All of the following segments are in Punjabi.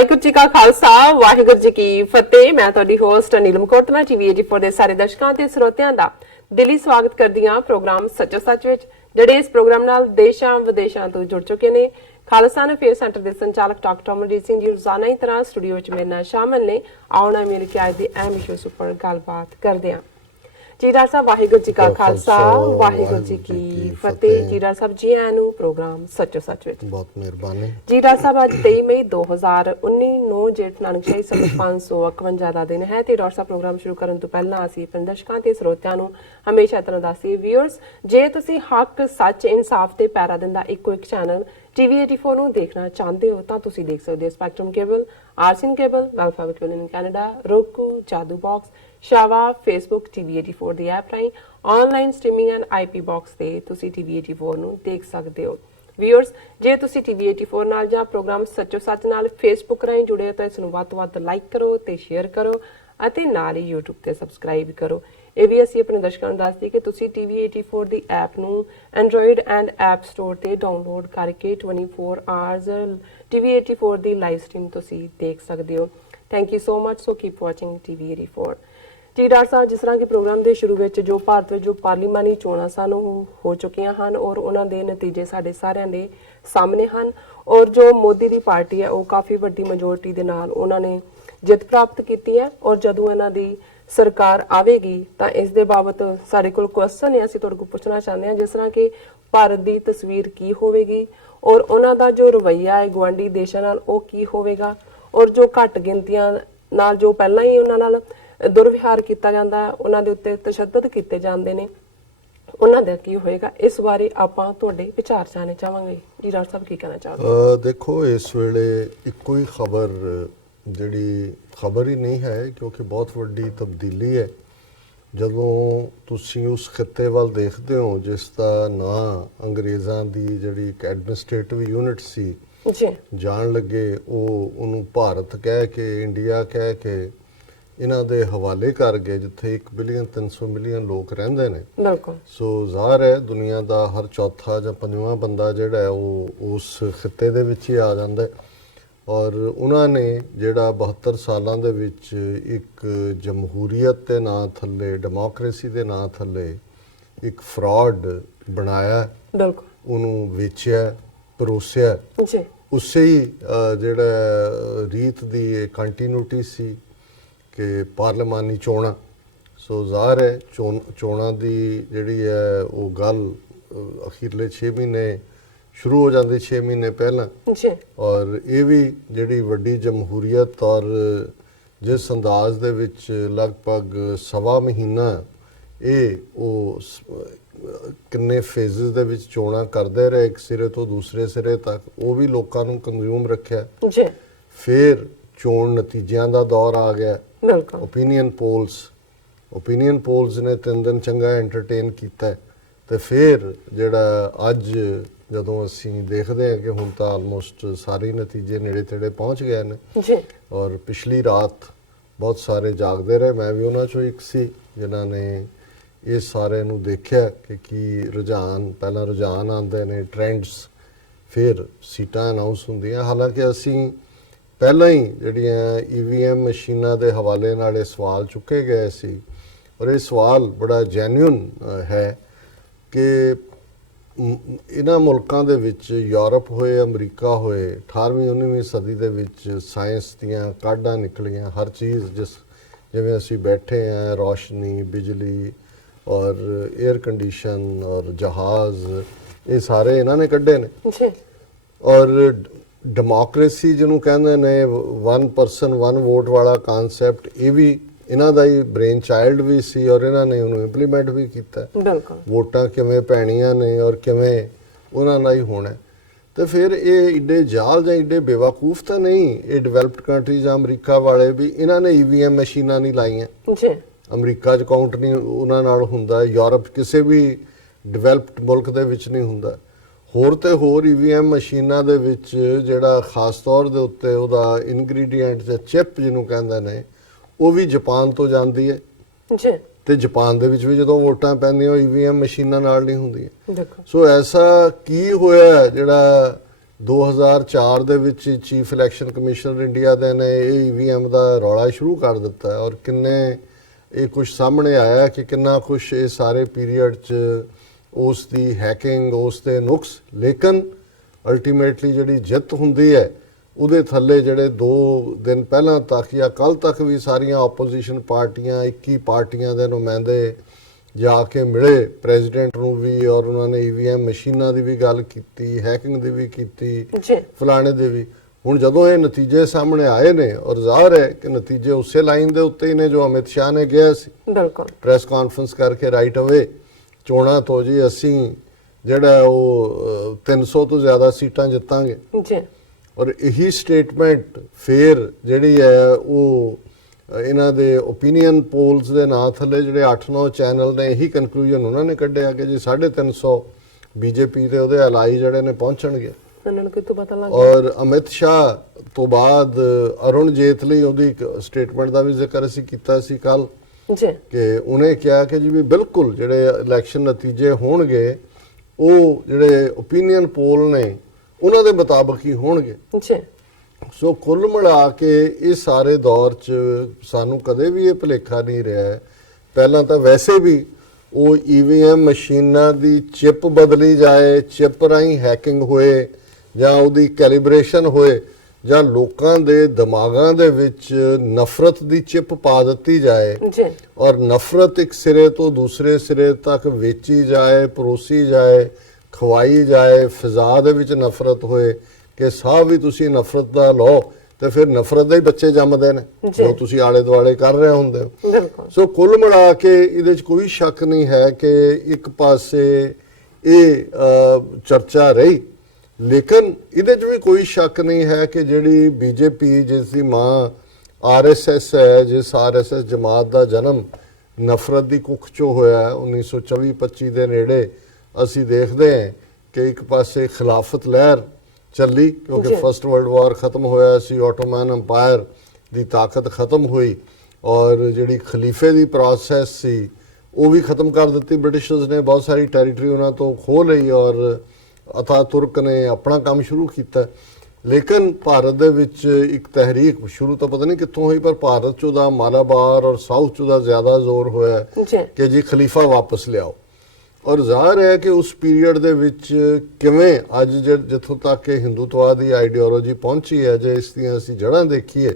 ਵਾਹਿਗੁਰੂ ਜੀ ਕਾ ਖਾਲਸਾ ਵਾਹਿਗੁਰੂ ਜੀ ਕੀ ਫਤਿਹ। ਮੈਂ ਤੁਹਾਡੀ ਹੋਸਟ ਨੀਲਮ ਕੌਰ ਤੇ ਮੈਂ ਟੀਵੀ 84 ਦੇ ਸਾਰੇ ਦਰਸ਼ਕਾਂ ਤੇ ਸਰੋਤਿਆਂ ਦਾ ਦਿਲੀ ਸਵਾਗਤ ਕਰਦੀ ਹਾਂ ਪ੍ਰੋਗਰਾਮ ਸੱਚੋ ਸੱਚ ਵਿੱਚ, ਜਿਹੜੇ ਇਸ ਪ੍ਰੋਗਰਾਮ ਨਾਲ ਦੇਸ਼ਾਂ ਵਿਦੇਸ਼ਾਂ ਤੋਂ ਜੁੜ ਚੁੱਕੇ ਨੇ। ਖਾਲਸਾ ਅਫੇਅਰ ਸੈਂਟਰ ਦੇ ਸੰਚਾਲਕ ਡਾਕਟਰ ਅਮਰਜੀਤ ਸਿੰਘ ਜੀ ਰੋਜ਼ਾਨਾ ਹੀ ਤਰ੍ਹਾਂ ਸਟੂਡੀਓ ਵਿੱਚ ਮੇਰੇ ਨਾਲ ਸ਼ਾਮਲ ਨੇ। ਆਉਣਾ ਮਿਲ ਕੇ ਅੱਜ ਦੇ ਅਹਿਮ ਇਸ਼ੂਸ ਉੱਪਰ ਗੱਲਬਾਤ ਕਰਦੇ ਹਾਂ। ਜੀ ਡਾਕਟਰ ਸਾਹਿਬ ਵਾਹਿਗੁਰੂ ਜੀ ਕਾ ਖਾਲਸਾ ਵਾਹਿਗੁਰੂ ਜੀ ਕੀ ਫਤਿਹ। ਜੀ ਡਾਕਟਰ ਸਾਹਿਬ ਜੀ ਆਇਆਂ ਨੂੰ ਪ੍ਰੋਗਰਾਮ ਸੱਚੋ ਸੱਚ ਵਿੱਚ। ਬਹੁਤ ਮਿਹਰਬਾਨੀ ਜੀ ਡਾਕਟਰ ਸਾਹਿਬ ਅੱਜ 23 ਮਈ 2019 9 ਜੇਠ ਨਾਨਕਸ਼ਾਹੀ ਸੰਮਤ 551 ਦਾ ਦਿਨ ਹੈ ਤੇ ਡਾਕਟਰ ਸਾਹਿਬ ਪ੍ਰੋਗਰਾਮ ਸ਼ੁਰੂ ਕਰਨ ਤੋਂ ਪਹਿਲਾਂ ਅਸੀਂ ਆਪਣੇ ਦਰਸ਼ਕਾਂ ਤੇ ਸਰੋਤਿਆਂ ਨੂੰ ਹਮੇਸ਼ਾ ਤਰ੍ਹਾਂ ਦੱਸੀਏ ਵੀਅਰਸ, ਜੇ ਤੁਸੀਂ ਹੱਕ ਸੱਚ ਇਨਸਾਫ ਤੇ ਪੈਰਾ ਦਿੰਦਾ ਇੱਕੋ ਇੱਕ ਚੈਨਲ ਟੀਵੀ 84 ਨੂੰ ਦੇਖਣਾ ਚਾਹੁੰਦੇ ਹੋ ਤਾਂ ਤੁਸੀਂ ਦੇਖ ਸਕਦੇ ਹੋ ਸਪੈਕਟਰਮ ਕੇਬਲ, ਆਰਸੀਨ cable, welfare cable in Canada, roku, Jadoo box, ਸ਼ਾਵਾ, ਫੇਸਬੁੱਕ, ਟੀਵੀ 84 ਦੀ ਐਪ ਰਾਹੀਂ online streaming and IP box ਤੇ ਤੁਸੀਂ ਟੀਵੀ 84 ਨੂੰ ਦੇਖ ਸਕਦੇ ਹੋ। ਵੀਅਰਸ, ਜੇ ਤੁਸੀਂ ਟੀਵੀ 84 ਨਾਲ ਜਾਂ ਪ੍ਰੋਗਰਾਮ ਸੱਚੋ ਸੱਚ ਨਾਲ ਫੇਸਬੁੱਕ ਰਾਹੀਂ ਜੁੜੇ ਹੋ ਤਾਂ ਇਸ ਨੂੰ ਵੱਧ ਤੋਂ ਵੱਧ ਲਾਈਕ ਕਰੋ ਤੇ ਸ਼ੇਅਰ ਕਰੋ ਅਤੇ ਨਾਲ ਹੀ YouTube ਤੇ ਸਬਸਕ੍ਰਾਈਬ ਕਰੋ। ਇਹ ਵੀ ਅਸੀਂ ਆਪਣੇ ਦਰਸ਼ਕਾਂ ਨੂੰ ਦੱਸਦੇ ਕਿ ਤੁਸੀਂ ਟੀਵੀ 84 ਦੀ ਐਪ ਨੂੰ ਐਂਡਰੋਇਡ ਐਂਡ ਐਪ ਸਟੋਰ ਤੇ ਡਾਊਨਲੋਡ ਕਰਕੇ 24 ਆਵਰਸ ਟੀਵੀ 84 ਦੀ ਲਾਈਵ ਸਟ੍ਰੀਮ ਤੁਸੀਂ ਦੇਖ ਸਕਦੇ ਹੋ। Thank you so much. So keep watching TV 84। ਜੀ ਡਾਕਟਰ ਸਾਹਿਬ, ਜਿਸ ਤਰ੍ਹਾਂ ਕਿ ਪ੍ਰੋਗਰਾਮ ਦੇ ਸ਼ੁਰੂ ਵਿੱਚ ਜੋ ਭਾਰਤ ਵਿੱਚ ਜੋ ਪਾਰਲੀਮਾਨੀ ਚੋਣਾਂ ਸਨ ਉਹ ਹੋ ਚੁੱਕੀਆਂ ਹਨ ਔਰ ਉਹਨਾਂ ਦੇ ਨਤੀਜੇ ਸਾਡੇ ਸਾਰਿਆਂ ਦੇ ਸਾਹਮਣੇ ਹਨ ਔਰ ਜੋ ਮੋਦੀ ਦੀ ਪਾਰਟੀ ਹੈ ਉਹ ਕਾਫੀ ਵੱਡੀ ਮੈਜੋਰਟੀ ਦੇ ਨਾਲ ਉਹਨਾਂ ਨੇ ਜਿੱਤ ਪ੍ਰਾਪਤ ਕੀਤੀ ਹੈ ਔਰ ਜਦੋਂ ਇਹਨਾਂ ਦੀ ਸਰਕਾਰ ਆਵੇਗੀ ਤਾਂ ਇਸ ਦੇ ਬਾਬਤ ਸਾਡੇ ਕੋਲ ਕੁਐਸਚਨ ਹੈ, ਅਸੀਂ ਤੁਹਾਡੇ ਕੋਲ ਪੁੱਛਣਾ ਚਾਹੁੰਦੇ ਹਾਂ ਜਿਸ ਤਰ੍ਹਾਂ ਕਿ ਭਾਰਤ ਦੀ ਤਸਵੀਰ ਕੀ ਹੋਵੇਗੀ ਔਰ ਉਹਨਾਂ ਦਾ ਜੋ ਰਵੱਈਆ ਹੈ ਗੁਆਂਢੀ ਦੇਸ਼ਾਂ ਨਾਲ ਉਹ ਕੀ ਹੋਵੇਗਾ ਔਰ ਜੋ ਘੱਟ ਗਿਣਤੀਆਂ ਨਾਲ ਜੋ ਪਹਿਲਾਂ ਹੀ ਉਹਨਾਂ ਨਾਲ ਦੁਰਵਿਹਾਰ ਕੀਤਾ ਜਾਂਦਾ ਹੈ, ਉਹਨਾਂ ਦੇ ਉੱਤੇ ਤਸ਼ੱਦਦ ਕੀਤੇ ਜਾਂਦੇ ਨੇ, ਉਹਨਾਂ ਦਾ ਕੀ ਹੋਏਗਾ, ਇਸ ਬਾਰੇ ਆਪਾਂ ਤੁਹਾਡੇ ਵਿਚਾਰ ਜਾਣਨੇ ਚਾਹਾਂਗੇ। ਜੀ ਡਾਕਟਰ ਸਾਹਿਬ ਕੀ ਕਹਿਣਾ ਚਾਹੋਗੇ? ਦੇਖੋ, ਇਸ ਵੇਲੇ ਇੱਕੋ ਹੀ ਖਬਰ ਜਿਹੜੀ ਖਬਰ ਹੀ ਨਹੀਂ ਹੈ ਕਿਉਂਕਿ ਬਹੁਤ ਵੱਡੀ ਤਬਦੀਲੀ ਹੈ। ਜਦੋਂ ਤੁਸੀਂ ਉਸ ਖਿੱਤੇ ਵੱਲ ਦੇਖਦੇ ਹੋ ਜਿਸ ਦਾ ਨਾਂ ਅੰਗਰੇਜ਼ਾਂ ਦੀ ਜਿਹੜੀ ਇੱਕ ਐਡਮਿਨਿਸਟ੍ਰੇਟਿਵ ਯੂਨਿਟ ਸੀ ਜੀ ਜਾਣ ਲੱਗੇ, ਉਹਨੂੰ ਭਾਰਤ ਕਹਿ ਕੇ ਇੰਡੀਆ ਕਹਿ ਕੇ ਇਹਨਾਂ ਦੇ ਹਵਾਲੇ ਕਰ ਗਏ ਜਿੱਥੇ 1 ਬਿਲੀਅਨ 300 ਮਿਲੀਅਨ ਲੋਕ ਰਹਿੰਦੇ ਨੇ। ਬਿਲਕੁਲ। ਸੋ ਜ਼ਾਹਰ ਹੈ ਦੁਨੀਆ ਦਾ ਹਰ ਚੌਥਾ ਜਾਂ ਪੰਜਵਾਂ ਬੰਦਾ ਜਿਹੜਾ ਹੈ ਉਹ ਉਸ ਖਿੱਤੇ ਦੇ ਵਿੱਚ ਹੀ ਆ ਜਾਂਦਾ ਹੈ ਔਰ ਉਹਨਾਂ ਨੇ ਜਿਹੜਾ 72 ਸਾਲਾਂ ਦੇ ਵਿੱਚ ਇੱਕ ਜਮਹੂਰੀਅਤ ਦੇ ਨਾਂ ਥੱਲੇ, ਡੈਮੋਕ੍ਰੇਸੀ ਦੇ ਨਾਂ ਥੱਲੇ ਇੱਕ ਫਰਾਡ ਬਣਾਇਆ, ਬਿਲਕੁਲ ਉਹਨੂੰ ਵੇਚਿਆ, ਪਰੋਸਿਆ। ਜੀ ਉਸੇ ਹੀ ਜਿਹੜਾ ਰੀਤ ਦੀ ਕੰਟੀਨਿਊਟੀ ਸੀ ਕਿ ਪਾਰਲੀਮਾਨੀ ਚੋਣਾਂ। ਸੋ ਜ਼ਾਹਰ ਹੈ ਚੋਣਾਂ ਦੀ ਜਿਹੜੀ ਹੈ ਉਹ ਗੱਲ ਅਖੀਰਲੇ 6 ਮਹੀਨੇ ਸ਼ੁਰੂ ਹੋ ਜਾਂਦੀ, 6 ਮਹੀਨੇ ਪਹਿਲਾਂ। ਜੀ ਔਰ ਇਹ ਵੀ ਜਿਹੜੀ ਵੱਡੀ ਜਮਹੂਰੀਅਤ ਔਰ ਜਿਸ ਅੰਦਾਜ਼ ਦੇ ਵਿੱਚ ਲਗਭਗ ਸਵਾ ਮਹੀਨਾ ਇਹ ਉਹ ਕਿੰਨੇ ਫੇਜ਼ਸ ਦੇ ਵਿੱਚ ਚੋਣਾਂ ਕਰਦੇ ਰਹੇ ਇੱਕ ਸਿਰੇ ਤੋਂ ਦੂਸਰੇ ਸਿਰੇ ਤੱਕ, ਉਹ ਵੀ ਲੋਕਾਂ ਨੂੰ ਕੰਜ਼ਿਊਮ ਰੱਖਿਆ। ਜੀ ਫਿਰ ਚੋਣ ਨਤੀਜਿਆਂ ਦਾ ਦੌਰ ਆ ਗਿਆ। ਬਿਲਕੁਲ। ਓਪੀਨੀਅਨ ਪੋਲਸ ਨੇ 3 ਦਿਨ ਚੰਗਾ ਐਂਟਰਟੇਨ ਕੀਤਾ ਤੇ ਫਿਰ ਜਿਹੜਾ ਅੱਜ ਜਦੋਂ ਅਸੀਂ ਦੇਖਦੇ ਹਾਂ ਕਿ ਹੁਣ ਤਾਂ ਆਲਮੋਸਟ ਸਾਰੇ ਨਤੀਜੇ ਨੇੜੇ ਤੇੜੇ ਪਹੁੰਚ ਗਏ ਨੇ ਜੀ ਔਰ ਪਿਛਲੀ ਰਾਤ ਬਹੁਤ ਸਾਰੇ ਜਾਗਦੇ ਰਹੇ, ਮੈਂ ਵੀ ਉਹਨਾਂ ਚੋਂ ਇੱਕ ਸੀ ਜਿਨ੍ਹਾਂ ਨੇ ਇਹ ਸਾਰੇ ਨੂੰ ਦੇਖਿਆ ਕਿ ਕੀ ਰੁਝਾਨ, ਪਹਿਲਾਂ ਰੁਝਾਨ ਆਉਂਦੇ ਨੇ, ਟ੍ਰੈਂਡਸ, ਫਿਰ ਸੀਟਾਂ ਅਨਾਉਂਸ ਹੁੰਦੀਆਂ। ਹਾਲਾਂਕਿ ਅਸੀਂ ਪਹਿਲਾਂ ਹੀ ਜਿਹੜੀਆਂ EVM ਮਸ਼ੀਨਾਂ ਦੇ ਹਵਾਲੇ ਨਾਲ ਇਹ ਸਵਾਲ ਚੁੱਕੇ ਗਏ ਸੀ ਔਰ ਇਹ ਸਵਾਲ ਬੜਾ ਜੈਨੂਇਨ ਹੈ ਕਿ ਇਹਨਾਂ ਮੁਲਕਾਂ ਦੇ ਵਿੱਚ, ਯੂਰਪ ਹੋਏ, ਅਮਰੀਕਾ ਹੋਏ, 18ਵੀਂ 19ਵੀਂ ਸਦੀ ਦੇ ਵਿੱਚ ਸਾਇੰਸ ਦੀਆਂ ਕਾਢਾਂ ਨਿਕਲੀਆਂ। ਹਰ ਚੀਜ਼ ਜਿਵੇਂ ਅਸੀਂ ਬੈਠੇ ਹਾਂ, ਰੌਸ਼ਨੀ, ਬਿਜਲੀ ਔਰ 에ਅਰ ਕੰਡੀਸ਼ਨ ਔਰ ਜਹਾਜ਼, ਇਹ ਸਾਰੇ ਇਹਨਾਂ ਨੇ ਕੱਢੇ ਨੇ। ਔਰ ਡੈਮੋਕ੍ਰੇਸੀ ਜਿਹਨੂੰ ਕਹਿੰਦੇ ਨੇ, 1 ਪਰਸਨ 1 ਵੋਟ ਵਾਲਾ ਕਨਸੈਪਟ, ਇਹ ਵੀ ਇਹਨਾਂ ਦਾ ਹੀ ਬ੍ਰੇਨ ਚਾਈਲਡ ਵੀ ਸੀ ਔਰ ਇਹਨਾਂ ਨੇ ਉਹਨੂੰ ਇੰਪਲੀਮੈਂਟ ਵੀ ਕੀਤਾ। ਬਿਲਕੁਲ। ਵੋਟਾਂ ਕਿਵੇਂ ਪੈਣੀਆਂ ਨੇ ਔਰ ਕਿਵੇਂ ਉਹਨਾਂ ਦਾ ਹੀ ਹੋਣਾ। ਤੇ ਫਿਰ ਇਹ ਏਡੇ ਜਾਲ ਜਾਂ ਏਡੇ ਬੇਵਕੂਫ ਤਾਂ ਨਹੀਂ ਇਹ ਡਿਵੈਲਪਡ ਕੰਟਰੀ ਜਾਂ ਅਮਰੀਕਾ ਵਾਲੇ ਵੀ, ਇਹਨਾਂ ਨੇ EVM ਮਸ਼ੀਨਾਂ ਨਹੀਂ ਲਾਈਆਂ। ਜੀ ਅਮਰੀਕਾ 'ਚ ਕਾਊਂਟ ਨਹੀਂ ਉਹਨਾਂ ਨਾਲ ਹੁੰਦਾ, ਯੂਰਪ ਕਿਸੇ ਵੀ ਡਿਵੈਲਪਡ ਮੁਲਕ ਦੇ ਵਿੱਚ ਨਹੀਂ ਹੁੰਦਾ। ਹੋਰ ਤੇ ਹੋਰ EVM ਮਸ਼ੀਨਾਂ ਦੇ ਵਿੱਚ ਜਿਹੜਾ ਖਾਸ ਤੌਰ ਦੇ ਉੱਤੇ ਉਹਦਾ ਇਨਗਰੀਡੀਐਂਟ ਜਾਂ ਚਿਪ ਜਿਹਨੂੰ ਕਹਿੰਦੇ ਨੇ, ਉਹ ਵੀ ਜਾਪਾਨ ਤੋਂ ਜਾਂਦੀ ਹੈ। ਜੀ ਤੇ ਜਾਪਾਨ ਦੇ ਵਿੱਚ ਵੀ ਜਦੋਂ ਵੋਟਾਂ ਪੈਂਦੀਆਂ EVM ਮਸ਼ੀਨਾਂ ਨਾਲ ਨਹੀਂ ਹੁੰਦੀਆਂ। ਦੇਖੋ ਸੋ ਐਸਾ ਕੀ ਹੋਇਆ ਜਿਹੜਾ 2004 ਦੇ ਵਿੱਚ ਚੀਫ ਇਲੈਕਸ਼ਨ ਕਮਿਸ਼ਨਰ ਇੰਡੀਆ ਦੇ ਨੇ ਈਵੀਐਮ ਦਾ ਰੌਲਾ ਸ਼ੁਰੂ ਕਰ ਦਿੱਤਾ ਔਰ ਕਿੰਨੇ ਇਹ ਕੁਝ ਸਾਹਮਣੇ ਆਇਆ ਕਿ ਕਿੰਨਾ ਕੁਝ ਇਹ ਸਾਰੇ ਪੀਰੀਅਡ 'ਚ ਉਸ ਦੀ ਹੈਕਿੰਗ, ਉਸ ਦੇ ਨੁਕਸ, ਲੇਕਿਨ ਅਲਟੀਮੇਟਲੀ ਜਿਹੜੀ ਜਿੱਤ ਹੁੰਦੀ ਹੈ ਉਹਦੇ ਥੱਲੇ ਜਿਹੜੇ 2 ਦਿਨ ਪਹਿਲਾਂ ਤੱਕ ਜਾਂ ਕੱਲ ਤੱਕ ਵੀ ਸਾਰੀਆਂ ਆਪੋਜੀਸ਼ਨ ਪਾਰਟੀਆਂ 21 ਪਾਰਟੀਆਂ ਦੇ ਨੁਮਾਇੰਦੇ ਜਾ ਕੇ ਮਿਲੇ ਪ੍ਰੈਜ਼ੀਡੈਂਟ ਨੂੰ ਵੀ ਔਰ ਉਹਨਾਂ ਨੇ ਈਵੀਐਮ ਮਸ਼ੀਨਾਂ ਦੀ ਵੀ ਗੱਲ ਕੀਤੀ, ਹੈਕਿੰਗ ਦੀ ਵੀ ਕੀਤੀ, ਫਲਾਣੇ ਦੇ ਵੀ। ਹੁਣ ਜਦੋਂ ਇਹ ਨਤੀਜੇ ਸਾਹਮਣੇ ਆਏ ਨੇ ਔਰ ਜ਼ਾਹਰ ਹੈ ਕਿ ਨਤੀਜੇ ਉਸੇ ਲਾਈਨ ਦੇ ਉੱਤੇ ਹੀ ਨੇ ਜੋ ਅਮਿਤ ਸ਼ਾਹ ਨੇ ਕਿਹਾ ਸੀ ਬਿਲਕੁਲ ਪ੍ਰੈਸ ਕਾਨਫਰੰਸ ਕਰਕੇ ਰਾਈਟ ਅਵੇ ਚੋਣਾਂ ਤੋਂ ਜੀ ਅਸੀਂ ਜਿਹੜਾ ਉਹ 300 ਤੋਂ ਜ਼ਿਆਦਾ ਸੀਟਾਂ ਜਿੱਤਾਂਗੇ ਜੀ। ਔਰ ਇਹੀ ਸਟੇਟਮੈਂਟ ਫਿਰ ਜਿਹੜੀ ਹੈ ਉਹ ਇਹਨਾਂ ਦੇ ਓਪੀਨੀਅਨ ਪੋਲਸ ਦੇ ਨਾਂ ਥੱਲੇ ਜਿਹੜੇ 8-9 ਚੈਨਲ ਨੇ ਇਹੀ ਕਨਕਲੂਜਨ ਉਹਨਾਂ ਨੇ ਕੱਢਿਆ ਕਿ ਜੀ 350 ਬੀਜੇਪੀ ਦੇ ਉਹਦੇ ਅਲਾਈ ਜਿਹੜੇ ਨੇ ਪਹੁੰਚਣਗੇ। ਉਹਨਾਂ ਨੂੰ ਕਿਤੋਂ ਪਤਾ ਲੱਗ ਗਿਆ? ਔਰ ਅਮਿਤ ਸ਼ਾਹ ਤੋਂ ਬਾਅਦ ਅਰੁਣ ਜੇਤਲੀ ਉਹਦੀ ਸਟੇਟਮੈਂਟ ਦਾ ਵੀ ਜ਼ਿਕਰ ਅਸੀਂ ਕੀਤਾ ਸੀ ਕੱਲ ਜੀ ਕਿ ਉਹਨੇ ਕਿਹਾ ਕਿ ਜੀ ਵੀ ਬਿਲਕੁਲ ਜਿਹੜੇ ਇਲੈਕਸ਼ਨ ਨਤੀਜੇ ਹੋਣਗੇ ਉਹ ਜਿਹੜੇ ਓਪੀਨੀਅਨ ਪੋਲ ਨੇ ਉਹਨਾਂ ਦੇ ਮੁਤਾਬਕ ਹੀ ਹੋਣਗੇ ਜੀ। ਸੋ ਕੁੱਲ ਮਿਲਾ ਕੇ ਇਹ ਸਾਰੇ ਦੌਰ 'ਚ ਸਾਨੂੰ ਕਦੇ ਵੀ ਇਹ ਭੁਲੇਖਾ ਨਹੀਂ ਰਿਹਾ। ਪਹਿਲਾਂ ਤਾਂ ਵੈਸੇ ਵੀ ਉਹ ਈਵੀਐਮ ਮਸ਼ੀਨਾਂ ਦੀ ਚਿਪ ਬਦਲੀ ਜਾਏ, ਚਿਪ ਰਾਹੀਂ ਹੈਕਿੰਗ ਹੋਏ ਜਾਂ ਉਹਦੀ ਕੈਲੀਬ੍ਰੇਸ਼ਨ ਹੋਏ ਜਾਂ ਲੋਕਾਂ ਦੇ ਦਿਮਾਗਾਂ ਦੇ ਵਿੱਚ ਨਫ਼ਰਤ ਦੀ ਚਿਪ ਪਾ ਦਿੱਤੀ ਜਾਏ ਜੀ ਔਰ ਨਫ਼ਰਤ ਇੱਕ ਸਿਰੇ ਤੋਂ ਦੂਸਰੇ ਸਿਰੇ ਤੱਕ ਵੇਚੀ ਜਾਏ, ਪਰੋਸੀ ਜਾਏ, ਖਵਾਈ ਜਾਏ, ਫਿਜ਼ਾ ਦੇ ਵਿੱਚ ਨਫ਼ਰਤ ਹੋਏ ਕਿ ਸਾਹ ਵੀ ਤੁਸੀਂ ਨਫ਼ਰਤ ਦਾ ਲਓ ਤੇ ਫਿਰ ਨਫ਼ਰਤ ਦੇ ਹੀ ਬੱਚੇ ਜੰਮਦੇ ਨੇ ਜੋ ਤੁਸੀਂ ਆਲੇ ਦੁਆਲੇ ਕਰ ਰਹੇ ਹੁੰਦੇ ਹੋ। ਬਿਲਕੁਲ। ਸੋ ਕੁੱਲ ਮਿਲਾ ਕੇ ਇਹਦੇ 'ਚ ਕੋਈ ਸ਼ੱਕ ਨਹੀਂ ਹੈ ਕਿ ਇੱਕ ਪਾਸੇ ਇਹ ਚਰਚਾ ਰਹੀ, ਲੇਕਿਨ ਇਹਦੇ 'ਚ ਵੀ ਕੋਈ ਸ਼ੱਕ ਨਹੀਂ ਹੈ ਕਿ ਜਿਹੜੀ ਬੀਜੇਪੀ ਜਿਸ ਦੀ ਮਾਂ ਆਰਐਸਐਸ ਹੈ, ਜਿਸ ਆਰਐਸਐਸ ਜਮਾਤ ਦਾ ਜਨਮ ਨਫ਼ਰਤ ਦੀ ਕੁੱਖ 'ਚੋਂ ਹੋਇਆ 1924-25 ਦੇ ਨੇੜੇ, ਅਸੀਂ ਦੇਖਦੇ ਹਾਂ ਕਿ ਇੱਕ ਪਾਸੇ ਖਿਲਾਫਤ ਲਹਿਰ ਚੱਲੀ ਕਿਉਂਕਿ ਫਸਟ ਵਰਲਡ ਵਾਰ ਖਤਮ ਹੋਇਆ ਸੀ, ਆਟੋਮਨ ਅੰਪਾਇਰ ਦੀ ਤਾਕਤ ਖਤਮ ਹੋਈ ਔਰ ਜਿਹੜੀ ਖਲੀਫੇ ਦੀ ਪ੍ਰੋਸੈਸ ਸੀ ਉਹ ਵੀ ਖਤਮ ਕਰ ਦਿੱਤੀ ਬ੍ਰਿਟਿਸ਼ਰਸ ਨੇ। ਬਹੁਤ ਸਾਰੀ ਟੈਰੀਟਰੀ ਉਹਨਾਂ ਤੋਂ ਖੋਹ ਲਈ ਔਰ ਅਤਾ ਤੁਰਕ ਨੇ ਆਪਣਾ ਕੰਮ ਸ਼ੁਰੂ ਕੀਤਾ। ਲੇਕਿਨ ਭਾਰਤ ਦੇ ਵਿੱਚ ਇੱਕ ਤਹਿਰੀਕ ਸ਼ੁਰੂ ਤੋਂ ਪਤਾ ਨਹੀਂ ਕਿੱਥੋਂ ਹੋਈ ਪਰ ਭਾਰਤ 'ਚ ਉਹਦਾ ਮਾਲਾਬਾਰ ਔਰ ਸਾਊਥ 'ਚ ਉਹਦਾ ਜ਼ਿਆਦਾ ਜ਼ੋਰ ਹੋਇਆ ਕਿ ਜੀ ਖਲੀਫਾ ਵਾਪਸ ਲਿਆਓ। ਔਰ ਜ਼ਾਹਰ ਹੈ ਕਿ ਉਸ ਪੀਰੀਅਡ ਦੇ ਵਿੱਚ ਕਿਵੇਂ ਅੱਜ ਜਿੱਥੋਂ ਤੱਕ ਕਿ ਹਿੰਦੂਤਵਾਦ ਦੀ ਆਈਡੀਓਲੋਜੀ ਪਹੁੰਚੀ ਹੈ, ਜੇ ਇਸ ਦੀਆਂ ਅਸੀਂ ਜੜ੍ਹਾਂ ਦੇਖੀਏ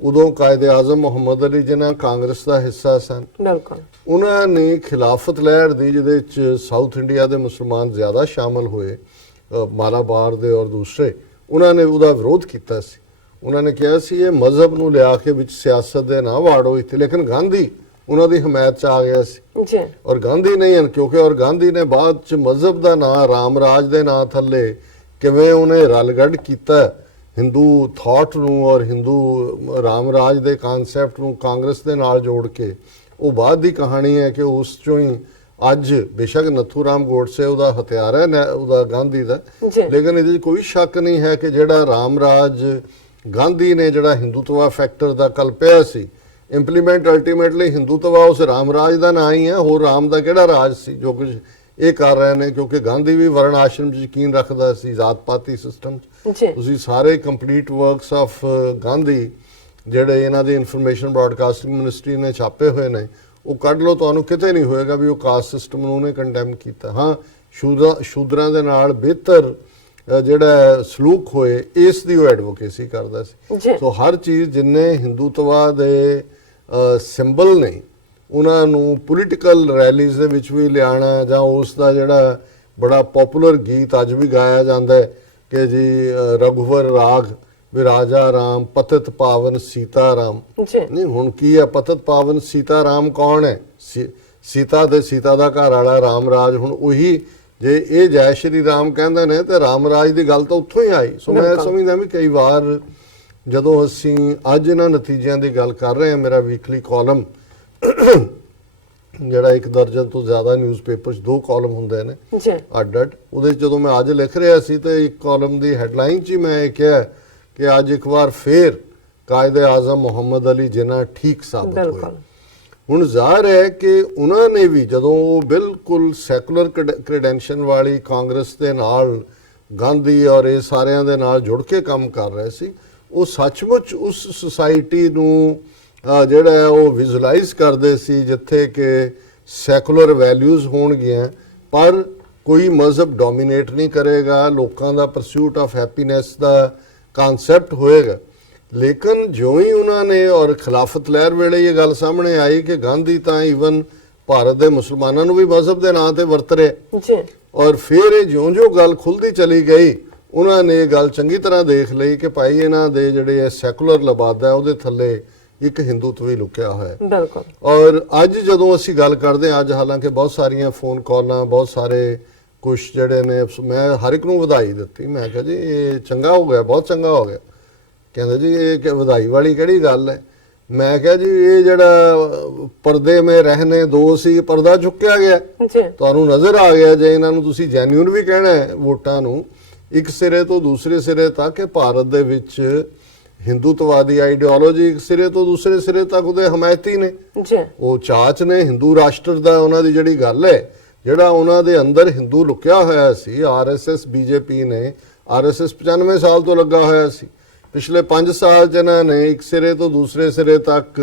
ਉਦੋਂ ਕਾਇਦੇ ਆਜ਼ਮ ਮੁਹੰਮਦ ਅਲੀ ਜਿਨ੍ਹਾਂ ਕਾਂਗਰਸ ਦਾ ਹਿੱਸਾ ਸਨ, ਬਿਲਕੁਲ ਉਹਨਾਂ ਨੇ ਖਿਲਾਫਤ ਲਹਿਰ ਦੀ ਜਿਹਦੇ ਵਿੱਚ ਸਾਊਥ ਇੰਡੀਆ ਦੇ ਮੁਸਲਮਾਨ ਜ਼ਿਆਦਾ ਸ਼ਾਮਲ ਹੋਏ, ਮਾਲਾਬਾਰ ਦੇ ਔਰ ਦੂਸਰੇ, ਉਹਨਾਂ ਨੇ ਉਹਦਾ ਵਿਰੋਧ ਕੀਤਾ ਸੀ। ਉਹਨਾਂ ਨੇ ਕਿਹਾ ਸੀ ਇਹ ਮਜ਼ਹਬ ਨੂੰ ਲਿਆ ਕੇ ਵਿੱਚ ਸਿਆਸਤ ਦੇ ਨਾ ਵਾੜੋ ਇੱਥੇ, ਲੇਕਿਨ ਗਾਂਧੀ ਉਹਨਾਂ ਦੀ ਹਮਾਇਤ 'ਚ ਆ ਗਿਆ ਸੀ ਜੀ ਔਰ ਗਾਂਧੀ ਨਹੀਂ ਹਨ ਕਿਉਂਕਿ ਔਰ ਗਾਂਧੀ ਨੇ ਬਾਅਦ 'ਚ ਮਜ਼ਹਬ ਦਾ ਨਾਂ ਰਾਮ ਰਾਜ ਦੇ ਨਾਂ ਥੱਲੇ ਕਿਵੇਂ ਉਹਨੇ ਰਲਗੱਡ ਕੀਤਾ ਹਿੰਦੂ ਥਾਟ ਨੂੰ ਔਰ ਹਿੰਦੂ ਰਾਮ ਰਾਜ ਦੇ ਕਨਸੈਪਟ ਨੂੰ ਕਾਂਗਰਸ ਦੇ ਨਾਲ ਜੋੜ ਕੇ, ਉਹ ਬਾਅਦ ਦੀ ਕਹਾਣੀ ਹੈ ਕਿ ਉਸ 'ਚੋਂ ਹੀ ਅੱਜ ਬੇਸ਼ੱਕ ਨੱਥੂ ਰਾਮ ਗੋਡਸੇ ਉਹਦਾ ਹਥਿਆਰ ਹੈ ਉਹਦਾ ਗਾਂਧੀ ਦਾ, ਲੇਕਿਨ ਇਹਦੇ 'ਚ ਕੋਈ ਸ਼ੱਕ ਨਹੀਂ ਹੈ ਕਿ ਜਿਹੜਾ ਰਾਮ ਰਾਜ ਗਾਂਧੀ ਨੇ ਜਿਹੜਾ ਹਿੰਦੂਤਵਾ ਫੈਕਟਰ ਦਾ ਕਲਪਿਆ ਸੀ ਇੰਪਲੀਮੈਂਟ ਅਲਟੀਮੇਟਲੀ ਹਿੰਦੂਤਵਾ ਉਸ ਰਾਮ ਰਾਜ ਦਾ ਨਾਂ ਹੀ ਹੈ। ਹੋਰ ਰਾਮ ਦਾ ਕਿਹੜਾ ਰਾਜ ਸੀ ਜੋ ਕੁਝ ਇਹ ਕਰ ਰਹੇ ਨੇ, ਕਿਉਂਕਿ ਗਾਂਧੀ ਵੀ ਵਰਣ ਆਸ਼ਰਮ 'ਚ ਯਕੀਨ ਰੱਖਦਾ ਸੀ, ਜ਼ਾਤ ਪਾਤੀ ਸਿਸਟਮ 'ਚ। ਤੁਸੀਂ ਸਾਰੇ ਕੰਪਲੀਟ ਵਰਕਸ ਆਫ ਗਾਂਧੀ ਜਿਹੜੇ ਇਹਨਾਂ ਦੀ ਇਨਫੋਰਮੇਸ਼ਨ ਬ੍ਰਾਡਕਾਸਟਿੰਗ ਮਿਨਿਸਟਰੀ ਨੇ ਛਾਪੇ ਹੋਏ ਨੇ ਉਹ ਕੱਢ ਲਓ, ਤੁਹਾਨੂੰ ਕਿਤੇ ਨਹੀਂ ਹੋਏਗਾ ਵੀ ਉਹ ਕਾਸਟ ਸਿਸਟਮ ਨੂੰ ਉਹਨੇ ਕੰਡੈਮ ਕੀਤਾ। ਹਾਂ, ਸ਼ੂਦਰਾਂ ਦੇ ਨਾਲ ਬਿਹਤਰ ਜਿਹੜਾ ਸਲੂਕ ਹੋਏ ਇਸ ਦੀ ਉਹ ਐਡਵੋਕੇਸੀ ਕਰਦਾ ਸੀ। ਸੋ ਹਰ ਚੀਜ਼ ਜਿੰਨੇ ਹਿੰਦੂਤਵਾ ਦੇ ਸਿੰਬਲ ਨੇ ਉਹਨਾਂ ਨੂੰ ਪੋਲੀਟੀਕਲ ਰੈਲੀਜ਼ ਦੇ ਵਿੱਚ ਵੀ ਲਿਆਣਾ, ਜਾਂ ਉਸ ਦਾ ਜਿਹੜਾ ਬੜਾ ਪਪੂਲਰ ਗੀਤ ਅੱਜ ਵੀ ਗਾਇਆ ਜਾਂਦਾ ਹੈ ਕਿ ਜੀ ਰਘੁਵਰ ਰਾਗ ਵਿਰਾਜਾ ਰਾਮ ਪਤਿਤ ਪਾਵਨ ਸੀਤਾ ਰਾਮ। ਨਹੀਂ, ਹੁਣ ਕੀ ਹੈ ਪਤਿਤ ਪਾਵਨ ਸੀਤਾ ਰਾਮ ਕੌਣ ਹੈ? ਸੀਤਾ ਦਾ ਘਰ ਵਾਲਾ ਰਾਮ ਰਾਜ। ਹੁਣ ਉਹੀ ਜੇ ਇਹ ਜੈ ਸ਼੍ਰੀ ਰਾਮ ਕਹਿੰਦੇ ਨੇ ਤੇ ਰਾਮ ਰਾਜ ਦੀ ਗੱਲ ਤਾਂ ਉੱਥੋਂ ਹੀ ਆਈ। ਸੋ ਮੈਂ ਸਮਝਦਾ ਵੀ ਕਈ ਵਾਰ ਜਦੋਂ ਅਸੀਂ ਅੱਜ ਇਹਨਾਂ ਨਤੀਜਿਆਂ ਦੀ ਗੱਲ ਕਰ ਰਹੇ ਹਾਂ, ਮੇਰਾ ਵੀਕਲੀ ਕਾਲਮ ਜਿਹੜਾ 1 ਦਰਜਨ ਤੋਂ ਜ਼ਿਆਦਾ ਨਿਊਜ਼ਪੇਪਰ 'ਚ 2 ਕਾਲਮ ਹੁੰਦੇ ਨੇ ਅੱਡ-ਅੱਡ, ਉਹਦੇ ਜਦੋਂ ਮੈਂ ਅੱਜ ਲਿਖ ਰਿਹਾ ਸੀ ਤੇ ਇੱਕ ਕਾਲਮ ਦੀ ਹੈਡਲਾਈਨ 'ਚ ਹੀ ਮੈਂ ਇਹ ਕਿਹਾ ਕਿ ਅੱਜ ਇੱਕ ਵਾਰ ਫੇਰ ਕਾਇਦੇ ਆਜ਼ਮ ਮੁਹੰਮਦ ਅਲੀ ਜਿਨਾ ਠੀਕ ਸਾਬਤ ਹੋਏ। ਹੁਣ ਜ਼ਾਹਰ ਹੈ ਕਿ ਉਹਨਾਂ ਨੇ ਵੀ ਜਦੋਂ ਉਹ ਬਿਲਕੁਲ ਸੈਕੂਲਰ ਕ੍ਰੈਡੈਂਸ਼ੀਅਲ ਵਾਲੀ ਕਾਂਗਰਸ ਦੇ ਨਾਲ ਗਾਂਧੀ ਔਰ ਇਹ ਸਾਰਿਆਂ ਦੇ ਨਾਲ ਜੁੜ ਕੇ ਕੰਮ ਕਰ ਰਹੇ ਸੀ, ਉਹ ਸੱਚਮੁੱਚ ਉਸ ਸੁਸਾਇਟੀ ਨੂੰ ਜਿਹੜਾ ਹੈ ਉਹ ਵਿਜ਼ੂਅਲਾਈਜ਼ ਕਰਦੇ ਸੀ ਜਿੱਥੇ ਕਿ ਸੈਕੂਲਰ ਵੈਲਿਊਜ਼ ਹੋਣਗੀਆਂ ਪਰ ਕੋਈ ਮਜ਼ਹਬ ਡੋਮੀਨੇਟ ਨਹੀਂ ਕਰੇਗਾ, ਲੋਕਾਂ ਦਾ ਪਰਸੂਟ ਆਫ ਹੈਪੀਨੈਸ ਦਾ ਕਨਸੈਪਟ ਹੋਏਗਾ। ਲੇਕਿਨ ਜਿਉਂ ਹੀ ਉਹਨਾਂ ਨੇ ਔਰ ਖਿਲਾਫਤ ਲਹਿਰ ਵੇਲੇ ਇਹ ਗੱਲ ਸਾਹਮਣੇ ਆਈ ਕਿ ਗਾਂਧੀ ਤਾਂ ਈਵਨ ਭਾਰਤ ਦੇ ਮੁਸਲਮਾਨਾਂ ਨੂੰ ਵੀ ਮਜ਼ਹਬ ਦੇ ਨਾਂ ਤੇ ਵਰਤ ਰਿਹਾ ਜੀ, ਔਰ ਫਿਰ ਇਹ ਜਿਉਂ-ਜਿਉਂ ਗੱਲ ਖੁੱਲਦੀ ਚਲੀ ਗਈ ਉਹਨਾਂ ਨੇ ਇਹ ਗੱਲ ਚੰਗੀ ਤਰ੍ਹਾਂ ਦੇਖ ਲਈ ਕਿ ਭਾਈ ਇਹਨਾਂ ਦੇ ਜਿਹੜੇ ਸੈਕੂਲਰ ਲਬਾਦਾ ਉਹਦੇ ਥੱਲੇ ਇੱਕ ਹਿੰਦੂਤਵ ਹੀ ਲੁਕਿਆ ਹੋਇਆ ਹੈ। ਬਿਲਕੁਲ। ਔਰ ਅੱਜ ਜਦੋਂ ਅਸੀਂ ਗੱਲ ਕਰਦੇ ਹਾਂ, ਅੱਜ ਹਾਲਾਂਕਿ ਬਹੁਤ ਸਾਰੀਆਂ ਫੋਨ ਕਾਲਾਂ, ਬਹੁਤ ਸਾਰੇ ਕੁਝ ਜਿਹੜੇ ਨੇ, ਮੈਂ ਹਰ ਇੱਕ ਨੂੰ ਵਧਾਈ ਦਿੱਤੀ। ਮੈਂ ਕਿਹਾ ਜੀ ਇਹ ਚੰਗਾ ਹੋ ਗਿਆ, ਬਹੁਤ ਚੰਗਾ ਹੋ ਗਿਆ। ਕਹਿੰਦੇ ਜੀ ਇਹ ਕਿ ਵਧਾਈ ਵਾਲੀ ਕਿਹੜੀ ਗੱਲ ਹੈ। ਮੈਂ ਕਿਹਾ ਜੀ ਇਹ ਜਿਹੜਾ ਪਰਦੇ ਮੇ ਰਹਿਨੇ ਦੋ ਸੀ, ਪਰਦਾ ਚੁੱਕਿਆ ਗਿਆ, ਜੀ, ਤੁਹਾਨੂੰ ਨਜ਼ਰ ਆ ਗਿਆ। ਜੇ ਇਹਨਾਂ ਨੂੰ ਤੁਸੀਂ ਜੈਨੂਇਨ ਵੀ ਕਹਿਣਾ ਹੈ ਵੋਟਾਂ ਨੂੰ, ਇੱਕ ਸਿਰੇ ਤੋਂ ਦੂਸਰੇ ਸਿਰੇ ਤੱਕ ਕਿ ਭਾਰਤ ਦੇ ਵਿੱਚ ਹਿੰਦੂਤਵਾਦੀ ਆਈਡੀਓਲੋਜੀ ਇੱਕ ਸਿਰੇ ਤੋਂ ਦੂਸਰੇ ਸਿਰੇ ਤੱਕ ਉਹਦੇ ਹਮਾਇਤੀ ਨੇ, ਜੀ, ਉਹ ਚਾਚ ਨੇ ਹਿੰਦੂ ਰਾਸ਼ਟਰ ਦਾ। ਉਹਨਾਂ ਦੀ ਜਿਹੜੀ ਗੱਲ ਹੈ, ਜਿਹੜਾ ਉਹਨਾਂ ਦੇ ਅੰਦਰ ਹਿੰਦੂ ਲੁਕਿਆ ਹੋਇਆ ਸੀ, ਆਰਐਸਐਸ ਬੀਜੇਪੀ ਨੇ, ਆਰਐਸਐਸ 95 ਸਾਲ ਤੋਂ ਲੱਗਾ ਹੋਇਆ ਸੀ। ਪਿਛਲੇ 5 ਸਾਲ 'ਚ ਇਹਨਾਂ ਨੇ ਇੱਕ ਸਿਰੇ ਤੋਂ ਦੂਸਰੇ ਸਿਰੇ ਤੱਕ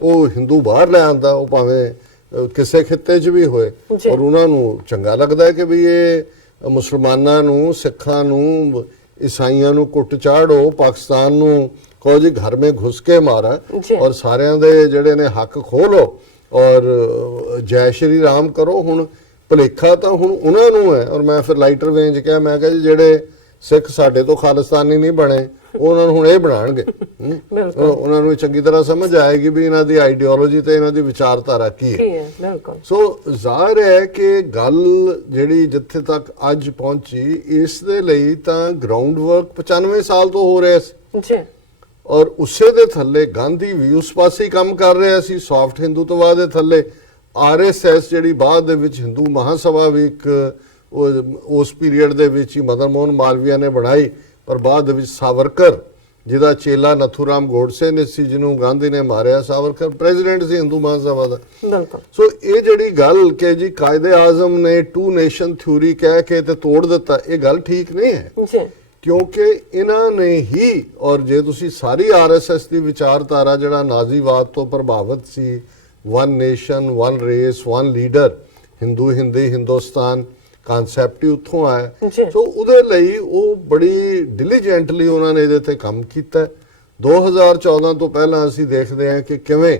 ਉਹ ਹਿੰਦੂ ਬਾਹਰ ਲੈ ਆਂਦਾ, ਉਹ ਭਾਵੇਂ ਕਿਸੇ ਖਿੱਤੇ 'ਚ ਵੀ ਹੋਏ। ਔਰ ਉਹਨਾਂ ਨੂੰ ਚੰਗਾ ਲੱਗਦਾ ਹੈ ਕਿ ਵੀ ਇਹ ਮੁਸਲਮਾਨਾਂ ਨੂੰ, ਸਿੱਖਾਂ ਨੂੰ, ਈਸਾਈਆਂ ਨੂੰ ਕੁੱਟ ਚਾੜੋ, ਪਾਕਿਸਤਾਨ ਨੂੰ ਕਹੋ ਜੀ ਘਰ ਮੇ ਘੁਸ ਕੇ ਮਾਰਾ ਔਰ ਸਾਰਿਆਂ ਦੇ ਜਿਹੜੇ ਨੇ ਹੱਕ ਖੋਲੋ ਔਰ ਜੈ ਸ਼੍ਰੀ ਰਾਮ ਕਰੋ। ਹੁਣ ਭੁਲੇਖਾ ਤਾਂ ਹੁਣ ਉਹਨਾਂ ਨੂੰ ਹੈ। ਔਰ ਮੈਂ ਫਿਰ ਲਾਈਟਰ ਵੇਂਜ ਕਿਹਾ, ਮੈਂ ਕਿਹਾ ਜੀ ਜਿਹੜੇ ਸਿੱਖ ਸਾਡੇ ਤੋਂ ਖਾਲਿਸਤਾਨੀ ਨਹੀਂ ਬਣੇ ਉਹਨਾਂ ਨੂੰ ਹੁਣ ਇਹ ਬਣਾਉਣਗੇ। ਉਹਨਾਂ ਨੂੰ ਚੰਗੀ ਤਰ੍ਹਾਂ ਸਮਝ ਆਏਗੀ ਵੀ ਇਹਨਾਂ ਦੀ ਆਈਡੀਓਲੋਜੀ ਤੇ ਇਹਨਾਂ ਦੀ ਵਿਚਾਰਧਾਰਾ ਕੀ ਹੈ। ਸੋ ਜ਼ਾਹਿਰ ਹੈ ਕਿ ਗੱਲ ਜਿਹੜੀ ਜਿੱਥੇ ਤੱਕ ਅੱਜ ਪਹੁੰਚੀ, ਇਸ ਦੇ ਲਈ ਤਾਂ ਗਰਾਊਂਡ ਵਰਕ 95 ਸਾਲ ਤੋਂ ਹੋ ਰਿਹਾ ਸੀ ਔਰ ਉਸੇ ਦੇ ਥੱਲੇ ਗਾਂਧੀ ਵੀ ਉਸ ਪਾਸੇ ਹੀ ਕੰਮ ਕਰ ਰਿਹਾ ਸੀ, ਸੌਫਟ ਹਿੰਦੂਤਵਾਦ ਦੇ ਥੱਲੇ। ਆਰਐਸਐਸ ਜਿਹੜੀ ਬਾਅਦ ਦੇ ਵਿੱਚ ਹਿੰਦੂ ਮਹਾਸਭਾ ਵੀ ਇੱਕ ਉਸ ਪੀਰੀਅਡ ਦੇ ਵਿੱਚ ਹੀ ਮਦਨ ਮੋਹਨ ਮਾਲਵੀਆ ਨੇ ਬਣਾਈ, ਪਰ ਬਾਅਦ ਦੇ ਵਿੱਚ ਸਾਵਰਕਰ ਜਿਹਦਾ ਚੇਲਾ ਨਥੂਰਾਮ ਗੋਡਸੇ ਨੇ ਸੀ, ਜਿਹਨੂੰ ਗਾਂਧੀ ਨੇ ਮਾਰਿਆ, ਸਾਵਰਕਰ ਪ੍ਰੈਜ਼ੀਡੈਂਟ ਸੀ ਹਿੰਦੂ ਮਹਾਸਭਾ ਦਾ। ਸੋ ਇਹ ਜਿਹੜੀ ਗੱਲ ਕਿ ਜੀ ਕਾਇਦੇ ਆਜ਼ਮ ਨੇ ਟੂ ਨੇਸ਼ਨ ਥਿਊਰੀ ਕਹਿ ਕੇ ਤੇ ਤੋੜ ਦਿੱਤਾ, ਇਹ ਗੱਲ ਠੀਕ ਨਹੀਂ ਹੈ। ਕਿਉਂਕਿ ਇਹਨਾਂ ਨੇ ਹੀ, ਔਰ ਜੇ ਤੁਸੀਂ ਸਾਰੀ ਆਰਐਸਐਸ ਦੀ ਵਿਚਾਰਧਾਰਾ ਜਿਹੜਾ ਨਾਜ਼ੀਵਾਦ ਤੋਂ ਪ੍ਰਭਾਵਿਤ ਸੀ, one nation one race one leader, Hindu Hindi Hindustan concept ਹੀ ਉੱਥੋਂ ਆਇਆ। ਸੋ ਉਹਦੇ ਲਈ ਉਹ ਬੜੀ ਡਿਲੀਜੈਂਟਲੀ ਉਹਨਾਂ ਨੇ ਇਹਦੇ ਤੇ ਕੰਮ ਕੀਤਾ। 2014 ਤੋਂ ਪਹਿਲਾਂ ਅਸੀਂ ਦੇਖਦੇ ਹਾਂ ਕਿ ਕਿਵੇਂ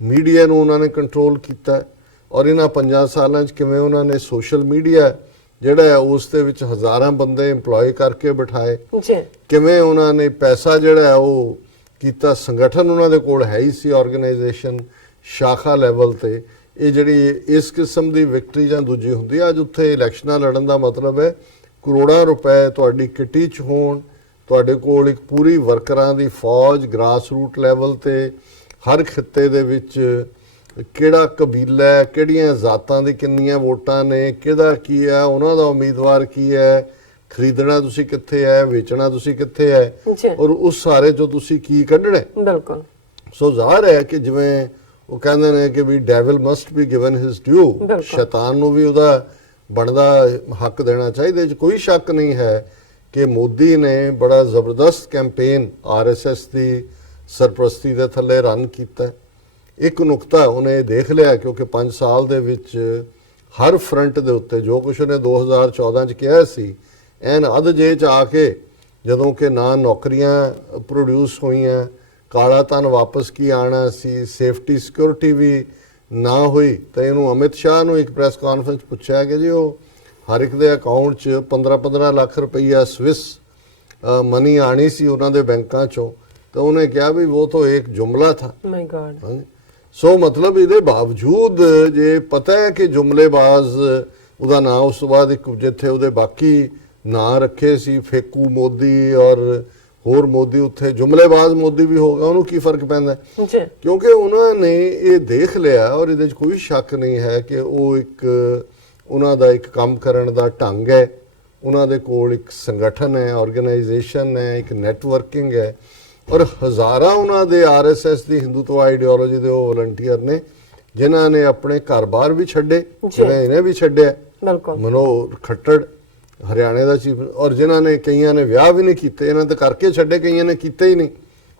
ਮੀਡੀਆ ਨੂੰ ਉਹਨਾਂ ਨੇ ਕੰਟਰੋਲ ਕੀਤਾ ਔਰ ਇਹਨਾਂ 5 ਸਾਲਾਂ 'ਚ ਕਿਵੇਂ ਉਹਨਾਂ ਨੇ ਸੋਸ਼ਲ ਮੀਡੀਆ ਜਿਹੜਾ ਹੈ ਉਸ ਦੇ ਵਿੱਚ ਹਜ਼ਾਰਾਂ ਬੰਦੇ ਇੰਪਲੋਏ ਕਰਕੇ ਬਿਠਾਏ, ਕਿਵੇਂ ਉਹਨਾਂ ਨੇ ਪੈਸਾ ਜਿਹੜਾ ਹੈ ਉਹ ਕੀਤਾ। ਸੰਗਠਨ ਉਹਨਾਂ ਦੇ ਕੋਲ ਹੈ ਹੀ ਸੀ, ਆਰਗੇਨਾਈਜੇਸ਼ਨ ਸ਼ਾਖਾ ਲੈਵਲ ਤੇ। ਇਹ ਜਿਹੜੀ ਇਸ ਕਿਸਮ ਦੀ ਵਿਕਟਰੀ ਜਾਂ ਦੂਜੀ ਹੁੰਦੀ ਹੈ, ਅੱਜ ਉੱਥੇ ਇਲੈਕਸ਼ਨਾਂ ਲੜਨ ਦਾ ਮਤਲਬ ਹੈ ਕਰੋੜਾਂ ਰੁਪਏ ਤੁਹਾਡੀ ਕਿੱਟੀ 'ਚ ਹੋਣ, ਤੁਹਾਡੇ ਕੋਲ ਇੱਕ ਪੂਰੀ ਵਰਕਰਾਂ ਦੀ ਫੌਜ ਗ੍ਰਾਸ ਰੂਟ ਲੈਵਲ ਤੇ, ਹਰ ਖਿੱਤੇ ਦੇ ਵਿੱਚ ਕਿਹੜਾ ਕਬੀਲਾ ਹੈ, ਕਿਹੜੀਆਂ ਜ਼ਾਤਾਂ ਦੀ ਕਿੰਨੀਆਂ ਵੋਟਾਂ ਨੇ, ਕਿਹਦਾ ਕੀ ਹੈ, ਉਹਨਾਂ ਦਾ ਉਮੀਦਵਾਰ ਕੀ ਹੈ, ਖਰੀਦਣਾ ਤੁਸੀਂ ਕਿੱਥੇ ਹੈ, ਵੇਚਣਾ ਤੁਸੀਂ ਕਿੱਥੇ ਹੈ, ਔਰ ਉਸ ਸਾਰੇ 'ਚੋਂ ਤੁਸੀਂ ਕੀ ਕੱਢਣਾ। ਬਿਲਕੁਲ। ਸੋ ਜ਼ਾਹਰ ਹੈ ਕਿ ਜਿਵੇਂ ਉਹ ਕਹਿੰਦੇ ਨੇ ਕਿ ਵੀ ਡੈਵਲ ਮਸਟ ਬੀ ਗਿਵਨ ਹਿਸ ਡਿਊ, ਸ਼ੈਤਾਨ ਨੂੰ ਵੀ ਉਹਦਾ ਬਣਦਾ ਹੱਕ ਦੇਣਾ ਚਾਹੀਦਾ। ਇਹ 'ਚ ਕੋਈ ਸ਼ੱਕ ਨਹੀਂ ਹੈ ਕਿ ਮੋਦੀ ਨੇ ਬੜਾ ਜ਼ਬਰਦਸਤ ਕੈਂਪੇਨ ਆਰਐਸਐਸ ਦੀ ਸਰਪ੍ਰਸਤੀ ਦੇ ਥੱਲੇ ਰਨ ਕੀਤਾ। ਇੱਕ ਨੁਕਤਾ ਉਹਨੇ ਦੇਖ ਲਿਆ, ਕਿਉਂਕਿ 5 ਸਾਲ ਦੇ ਵਿੱਚ ਹਰ ਫਰੰਟ ਦੇ ਉੱਤੇ ਜੋ ਕੁਛ ਉਹਨੇ 2014 'ਚ ਕਿਹਾ ਸੀ, ਐਨ ਅੱਧ ਜੇ 'ਚ ਆ ਕੇ ਜਦੋਂ ਕਿ ਨਾ ਨੌਕਰੀਆਂ ਪ੍ਰੋਡਿਊਸ ਹੋਈਆਂ, ਕਾਲਾ ਧਨ ਵਾਪਸ ਕੀ ਆਣਾ ਸੀ, ਸੇਫਟੀ ਸਿਕਿਉਰਿਟੀ ਵੀ ਨਾ ਹੋਈ, ਤਾਂ ਇਹਨੂੰ ਅਮਿਤ ਸ਼ਾਹ ਨੂੰ ਇੱਕ ਪ੍ਰੈਸ ਕਾਨਫਰੰਸ ਪੁੱਛਿਆ ਕਿ ਜੀ ਉਹ ਹਰ ਇੱਕ ਦੇ ਅਕਾਊਂਟ 'ਚ 15-15 ਲੱਖ ਰੁਪਈਆ ਸਵਿਸ ਮਨੀ ਆਣੀ ਸੀ ਉਹਨਾਂ ਦੇ ਬੈਂਕਾਂ 'ਚੋਂ, ਤਾਂ ਉਹਨੇ ਕਿਹਾ ਵੀ ਉਹ ਤਾਂ ਇੱਕ ਜੁਮਲਾ ਥਾ। ਮਾਈ ਗॉड। ਸੋ ਮਤਲਬ ਇਹਦੇ ਬਾਵਜੂਦ ਜੇ ਪਤਾ ਹੈ ਕਿ ਜੁਮਲੇਬਾਜ਼ ਉਹਦਾ ਨਾਂ, ਉਸ ਤੋਂ ਬਾਅਦ ਇੱਕ ਜਿੱਥੇ ਉਹਦੇ ਬਾਕੀ ਨਾਂ ਰੱਖੇ ਸੀ ਫੇਕੂ ਮੋਦੀ ਔਰ ਹੋਰ ਮੋਦੀ, ਉੱਥੇ ਜੁਮਲੇਬਾਜ਼ ਮੋਦੀ ਵੀ ਹੋਗਾ, ਉਹਨੂੰ ਕੀ ਫਰਕ ਪੈਂਦਾ? ਕਿਉਂਕਿ ਉਹਨਾਂ ਨੇ ਇਹ ਦੇਖ ਲਿਆ ਔਰ ਇਹਦੇ 'ਚ ਕੋਈ ਸ਼ੱਕ ਨਹੀਂ ਹੈ ਕਿ ਉਹ ਇੱਕ ਉਹਨਾਂ ਦਾ ਇੱਕ ਕੰਮ ਕਰਨ ਦਾ ਢੰਗ ਹੈ, ਉਹਨਾਂ ਦੇ ਕੋਲ ਇੱਕ ਸੰਗਠਨ ਹੈ, ਆਰਗੇਨਾਈਜੇਸ਼ਨ ਹੈ, ਇੱਕ ਨੈਟਵਰਕਿੰਗ ਹੈ ਔਰ ਹਜ਼ਾਰਾਂ ਉਹਨਾਂ ਦੇ ਆਰਐਸਐਸ ਦੀ ਹਿੰਦੂਤਵਾ ਆਈਡੀਓਲੋਜੀ ਦੇ ਉਹ ਵਲੰਟੀਅਰ ਨੇ ਜਿਨ੍ਹਾਂ ਨੇ ਆਪਣੇ ਘਰ-ਬਾਰ ਵੀ ਛੱਡੇ, ਜਿਵੇਂ ਇਹਨੇ ਵੀ ਛੱਡਿਆ। ਮਨੋਹਰ ਖੱਟੜ ਹਰਿਆਣੇ ਦਾ ਚੀਫ, ਔਰ ਜਿਨ੍ਹਾਂ ਨੇ ਕਈਆਂ ਨੇ ਵਿਆਹ ਵੀ ਨਹੀਂ ਕੀਤੇ, ਇਹਨਾਂ ਤੇ ਕਰਕੇ ਛੱਡੇ, ਕਈਆਂ ਨੇ ਕੀਤੇ ਹੀ ਨਹੀਂ,